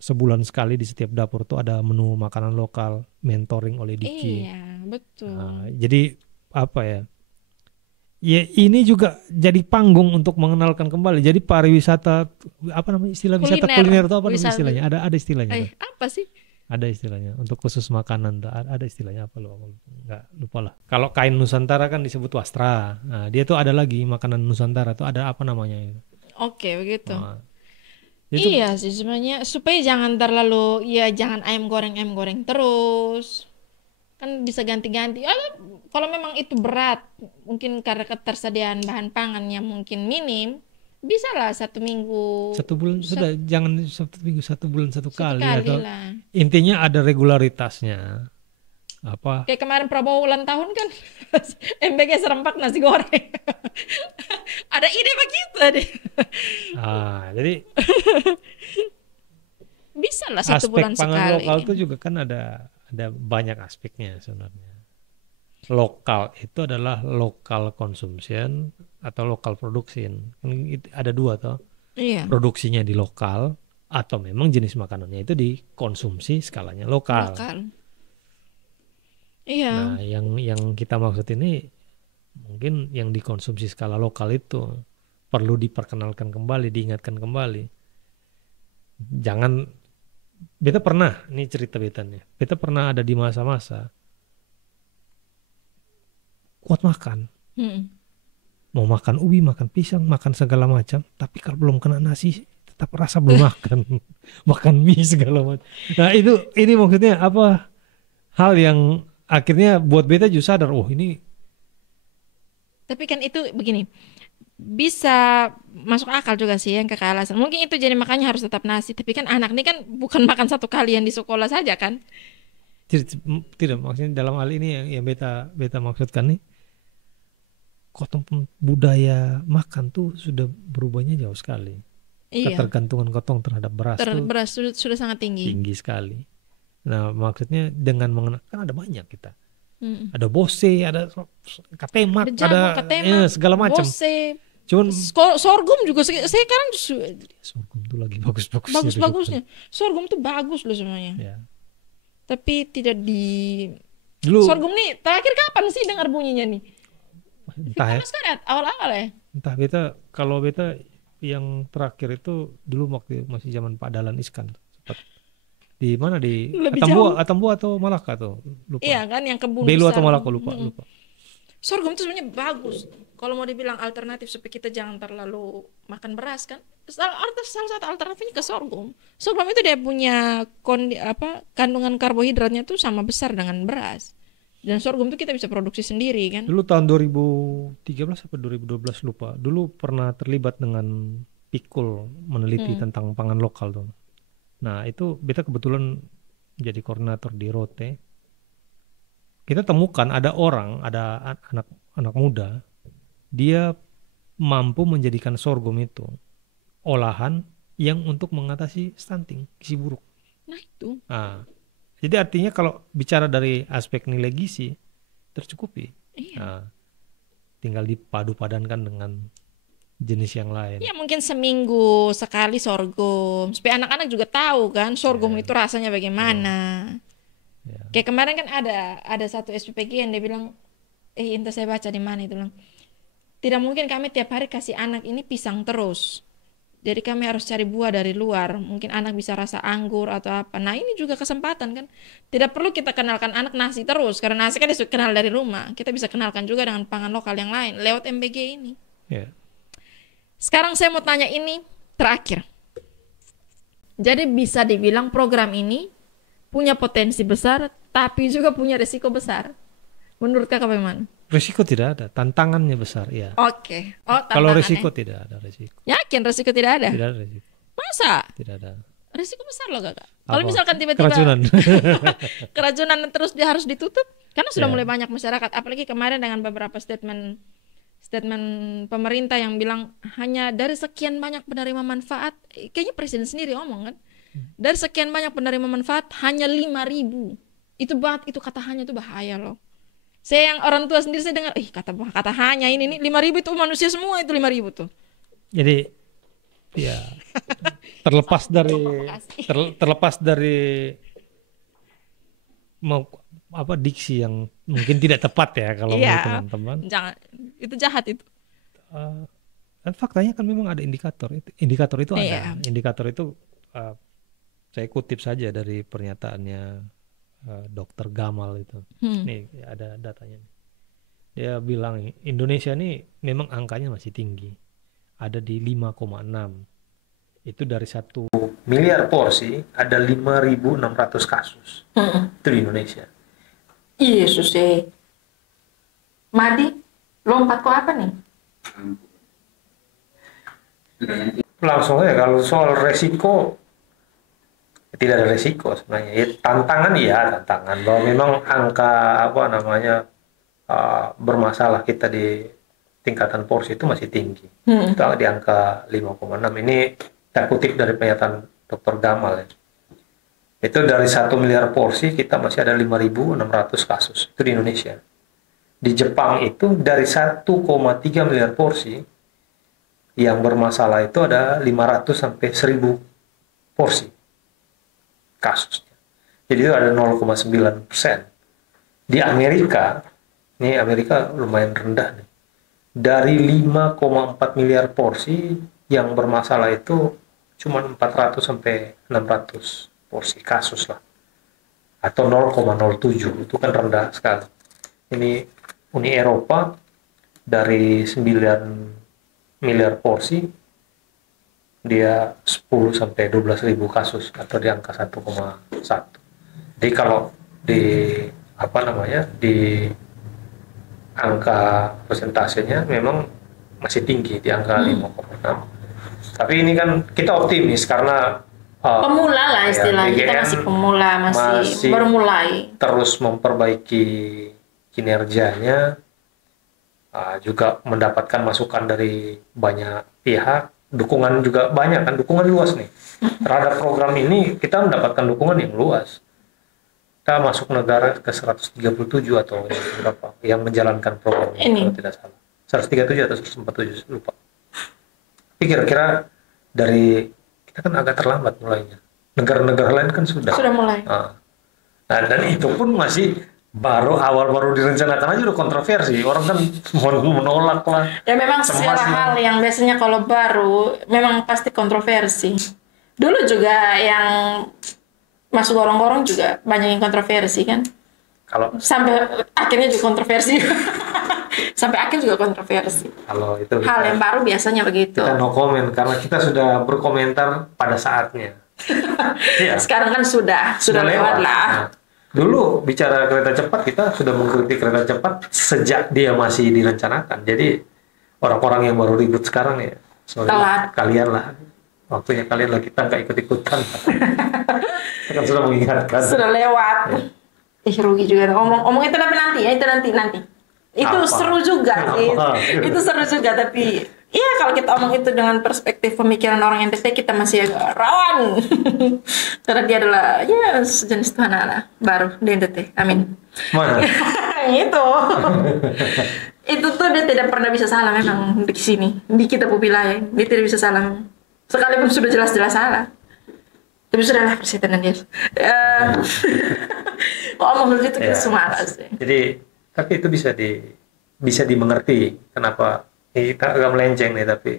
Sebulan sekali di setiap dapur tuh ada menu makanan lokal, mentoring oleh Diki. Iya, betul. Jadi apa ya? Ya ini juga jadi panggung untuk mengenalkan kembali. Jadi pariwisata, apa namanya istilah wisata kuliner itu apa namanya istilahnya? Ada istilahnya. Apa sih? Ada istilahnya untuk khusus makanan tuh, ada istilahnya apa, lu aku nggak lupa lah. Kalau kain Nusantara kan disebut wastra. Nah, dia tuh ada lagi makanan Nusantara tuh ada apa namanya itu. Oke, begitu. Nah, itu Iya sih sebenarnya supaya jangan terlalu ya jangan ayam goreng terus. Kan bisa ganti-ganti. Kalau memang itu berat, mungkin karena ketersediaan bahan pangan yang mungkin minim, bisa lah 1 minggu, 1 bulan sudah, jangan 1 minggu, 1 bulan satu satu kali, kali atau lah. intinya ada regularitasnya apa. Kayak kemarin Prabowo ulang tahun kan, MBG serempak nasi goreng. Ada ide begitu deh. Jadi Bisa lah satu aspek bulan pangan sekali. lokal itu juga kan ada banyak aspeknya sebenarnya. Lokal itu adalah local consumption atau local production. Kan ada dua toh. Iya, Produksinya di lokal atau memang jenis makanannya itu dikonsumsi skalanya lokal. lokal. Iya, Nah, yang kita maksud ini mungkin yang dikonsumsi skala lokal itu perlu diperkenalkan kembali, diingatkan kembali. Jangan, beta pernah, ini cerita betanya. Beta pernah ada di masa-masa kuat makan, mm, mau makan ubi, makan pisang, makan segala macam, tapi kalau belum kena nasi tetap rasa belum makan. Makan mie segala macam. Nah, ini maksudnya apa? Hal yang akhirnya buat beta juga sadar, oh ini tapi kan itu begini, bisa masuk akal juga sih yang kakak alasan. Mungkin itu jadi makanya harus tetap nasi. Tapi kan anak ini kan bukan makan satu kalian di sekolah saja kan? tidak, maksudnya dalam hal ini yang beta beta maksudkan nih, kotong budaya makan tuh sudah berubahnya jauh sekali. Iya, Ketergantungan kotong terhadap beras tuh beras sudah sangat tinggi. tinggi sekali. Nah, maksudnya dengan mengenal, kan ada banyak kita. Mm. Ada bose, ada Ada katemak, jagung, ada ketemak, segala macam. bose, Cuman sorghum juga sekarang sorghum tuh lagi bagus-bagusnya. bagus-bagusnya. Sorghum tuh bagus loh semuanya. Ya. Tapi tidak di Dulu sorghum nih terakhir kapan sih dengar bunyinya nih? entah ya, Mas kan awal-awal ya. entah beta, kalau beta yang terakhir itu dulu waktu masih zaman Pak Dahlan Iskan. Sempat di mana, di Lebih jauh. Atambua atau Malaka tuh, lupa. Iya kan yang kebun Belu besar. atau Malaka, lupa. Sorghum itu sebenarnya bagus. Kalau mau dibilang alternatif supaya kita jangan terlalu makan beras kan. Salah satu alternatifnya ke sorghum. Sorghum itu dia punya kandungan karbohidratnya tuh sama besar dengan beras. Dan sorghum itu kita bisa produksi sendiri kan. Dulu tahun 2013 atau 2012 lupa. Dulu pernah terlibat dengan Pikul meneliti tentang pangan lokal tuh. Nah, itu beta kebetulan jadi koordinator di Rote. Kita temukan ada anak muda, dia mampu menjadikan sorghum itu olahan yang untuk mengatasi stunting, gizi buruk. Nah itu. Nah, jadi artinya kalau bicara dari aspek nilai gizi tercukupi. Iya. Nah, tinggal dipadu-padankan dengan jenis yang lain. Ya mungkin seminggu sekali sorghum. Supaya anak-anak juga tahu kan sorghum itu rasanya bagaimana. Ya. Kayak kemarin kan ada satu SPPG yang dia bilang, entah saya baca di mana itu bilang, tidak mungkin kami tiap hari kasih anak ini pisang terus. Jadi kami harus cari buah dari luar. Mungkin anak bisa rasa anggur atau apa. Nah ini juga kesempatan kan. Tidak perlu kita kenalkan anak nasi terus. Karena nasi kan dia sudah kenal dari rumah. Kita bisa kenalkan juga dengan pangan lokal yang lain. Lewat MBG ini. Ya. Sekarang saya mau tanya ini terakhir. Jadi bisa dibilang program ini punya potensi besar. Tapi juga punya resiko besar. Menurut kakak bagaimana? Risiko tidak ada, tantangannya besar, ya. Oke. Oh, Kalau tantangannya. risiko tidak ada risiko. Yakin resiko tidak ada? Tidak ada risiko. Masa? Tidak ada. Risiko besar loh kakak. Kalau Apa? misalkan tiba-tiba Keracunan. keracunan terus dia harus ditutup, karena sudah Ya. mulai banyak masyarakat. Apalagi kemarin dengan beberapa statement pemerintah yang bilang hanya dari sekian banyak penerima manfaat, kayaknya presiden sendiri ngomong kan, dari sekian banyak penerima manfaat hanya 5.000. Itu kata hanya itu bahaya loh. Saya yang orang tua sendiri saya dengar, kata hanya ini nih 5.000 itu manusia semua itu 5.000 tuh. Jadi ya terlepas dari mau apa diksi yang mungkin tidak tepat ya kalau menurut teman-teman. Jangan, itu jahat itu. Dan faktanya kan memang ada indikator. Indikator itu ada. Iya. Indikator itu Saya kutip saja dari pernyataannya Dr. Gamal itu. Nih ada datanya. Dia bilang Indonesia ini memang angkanya masih tinggi. Ada di 5,6. Itu dari 1 miliar porsi ada 5.600 kasus. Itu di Indonesia. Yesus Madi, lompat kok apa nih? Langsung aja kalau soal resiko, tidak ada resiko sebenarnya. Ya, tantangan bahwa memang angka bermasalah kita di tingkatan porsi itu masih tinggi. Itu di angka 5,6. Ini kita kutip dari pernyataan Dr. Gamal ya. Itu dari 1 miliar porsi kita masih ada 5.600 kasus. Itu di Indonesia. Di Jepang itu dari 1,3 miliar porsi yang bermasalah itu ada 500 sampai 1.000 porsi kasusnya. Jadi itu ada 0,9%. Di Amerika, ini Amerika lumayan rendah nih. Dari 5,4 miliar porsi yang bermasalah itu cuma 400 sampai 600 porsi kasus lah. Atau 0,07, itu kan rendah sekali. Ini Uni Eropa dari 9 miliar porsi dia 10 sampai 12.000 kasus atau di angka 1,1. Jadi kalau di angka persentasenya memang masih tinggi di angka 5,6. Tapi ini kan kita optimis karena pemula lah istilahnya, kita masih pemula, masih baru mulai. Terus memperbaiki kinerjanya, juga mendapatkan masukan dari banyak pihak, dukungan juga banyak kan, dukungan luas nih. Terhadap program ini kita mendapatkan dukungan yang luas. Kita masuk negara ke 137 atau berapa yang menjalankan program ini, kalau tidak salah. 137 atau 147, lupa. Tapi kira-kira dari kita kan agak terlambat mulainya. Negara-negara lain kan sudah mulai. Nah, dan itu pun masih baru direncanakan aja udah kontroversi. Orang kan menolak lah. Ya memang segala hal yang biasanya kalau baru memang pasti kontroversi. Dulu juga yang masuk gorong-gorong juga banyak yang kontroversi kan. Kalau sampai akhirnya juga kontroversi. Sampai akhir juga kontroversi. Kalau itu hal yang baru biasanya begitu. Kita no comment karena kita sudah berkomentar pada saatnya. Ya. Sekarang kan sudah lewat lah. Nah, dulu bicara kereta cepat kita sudah mengkritik kereta cepat sejak dia masih direncanakan. Jadi orang-orang yang baru ribut sekarang ya, kalian lah, waktunya kalian lah, kita nggak ikut-ikutan. Kita kan sudah mengingatkan. Sudah lewat. Ya. Rugi juga. Ngomong itu nanti ya, itu nanti. Itu seru juga sih. Itu seru juga, tapi ya kalau kita omong itu dengan perspektif pemikiran orang NTT kita masih agak rawan. Karena dia adalah ya sejenis Tuhan Allah baru di NTT. Amin. Mana? Itu tuh dia tidak pernah bisa salah memang di sini. Di kita wilayah dia tidak bisa salah. Sekalipun sudah jelas-jelas salah. Tapi sudahlah presiden dia. Omong itu semua sih. Jadi tapi itu bisa dimengerti kenapa kita agak melenceng nih, tapi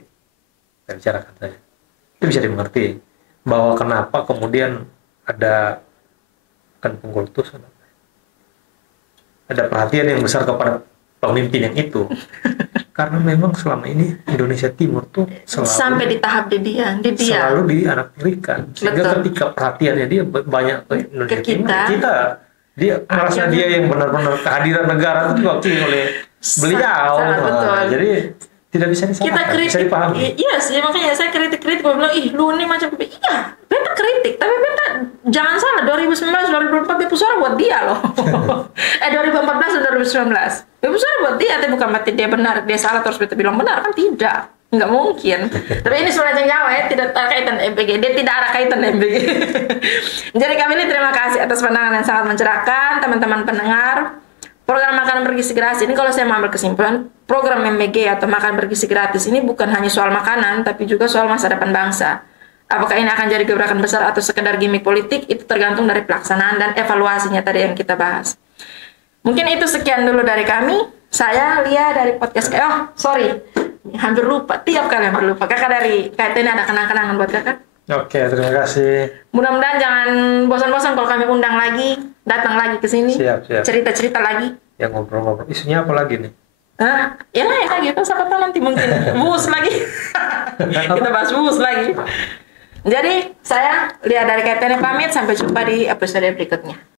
kita bicarakan saja. Itu bisa dimengerti bahwa kenapa kemudian ada pengkultusan, ada perhatian yang besar kepada pemimpin yang itu. Karena memang selama ini Indonesia Timur tuh sampai di tahap dia selalu dianaktirikan, sehingga ketika perhatiannya dia banyak ke Indonesia kita dia merasa dia yang benar-benar kehadiran negara itu diwakili oleh beliau. Jadi tidak bisa disalahkan, kita kritik, bisa dipahami. Iya sih, makanya saya kritik gue bilang, lu ini macam iya, beta kritik, tapi beta jangan salah, 2019, 2024 beta suara buat dia loh. 2014 dan 2019 beta suara buat dia, tapi bukan berarti dia benar, dia salah terus beta bilang benar, kan tidak. Nggak mungkin. Tapi ini sebenarnya nyawa ya, tidak ada kaitan MPG. Dia tidak ada kaitan MPG. Jadi kami ini terima kasih atas pandangan yang sangat mencerahkan teman-teman pendengar. Program makan bergizi gratis ini kalau saya mau ambil kesimpulan, program MBG atau makan bergizi gratis ini bukan hanya soal makanan, tapi juga soal masa depan bangsa. Apakah ini akan jadi gebrakan besar atau sekedar gimmick politik, itu tergantung dari pelaksanaan dan evaluasinya tadi yang kita bahas. Mungkin itu sekian dulu dari kami. Saya Lia dari podcast. Hampir lupa. Tiap kali hampir lupa. Kakak dari KTN ada kenang-kenangan buat kakak? Oke, terima kasih. Mudah-mudahan jangan bosan-bosan kalau kami undang lagi, datang lagi ke sini. Siap, siap. Cerita-cerita lagi. Ya ngobrol-ngobrol. Isunya apa lagi nih? Ya lah gitu, siapa tahu nanti mungkin bus lagi. Kita bahas bus lagi. Jadi saya Lia dari KTN pamit, sampai jumpa di episode berikutnya.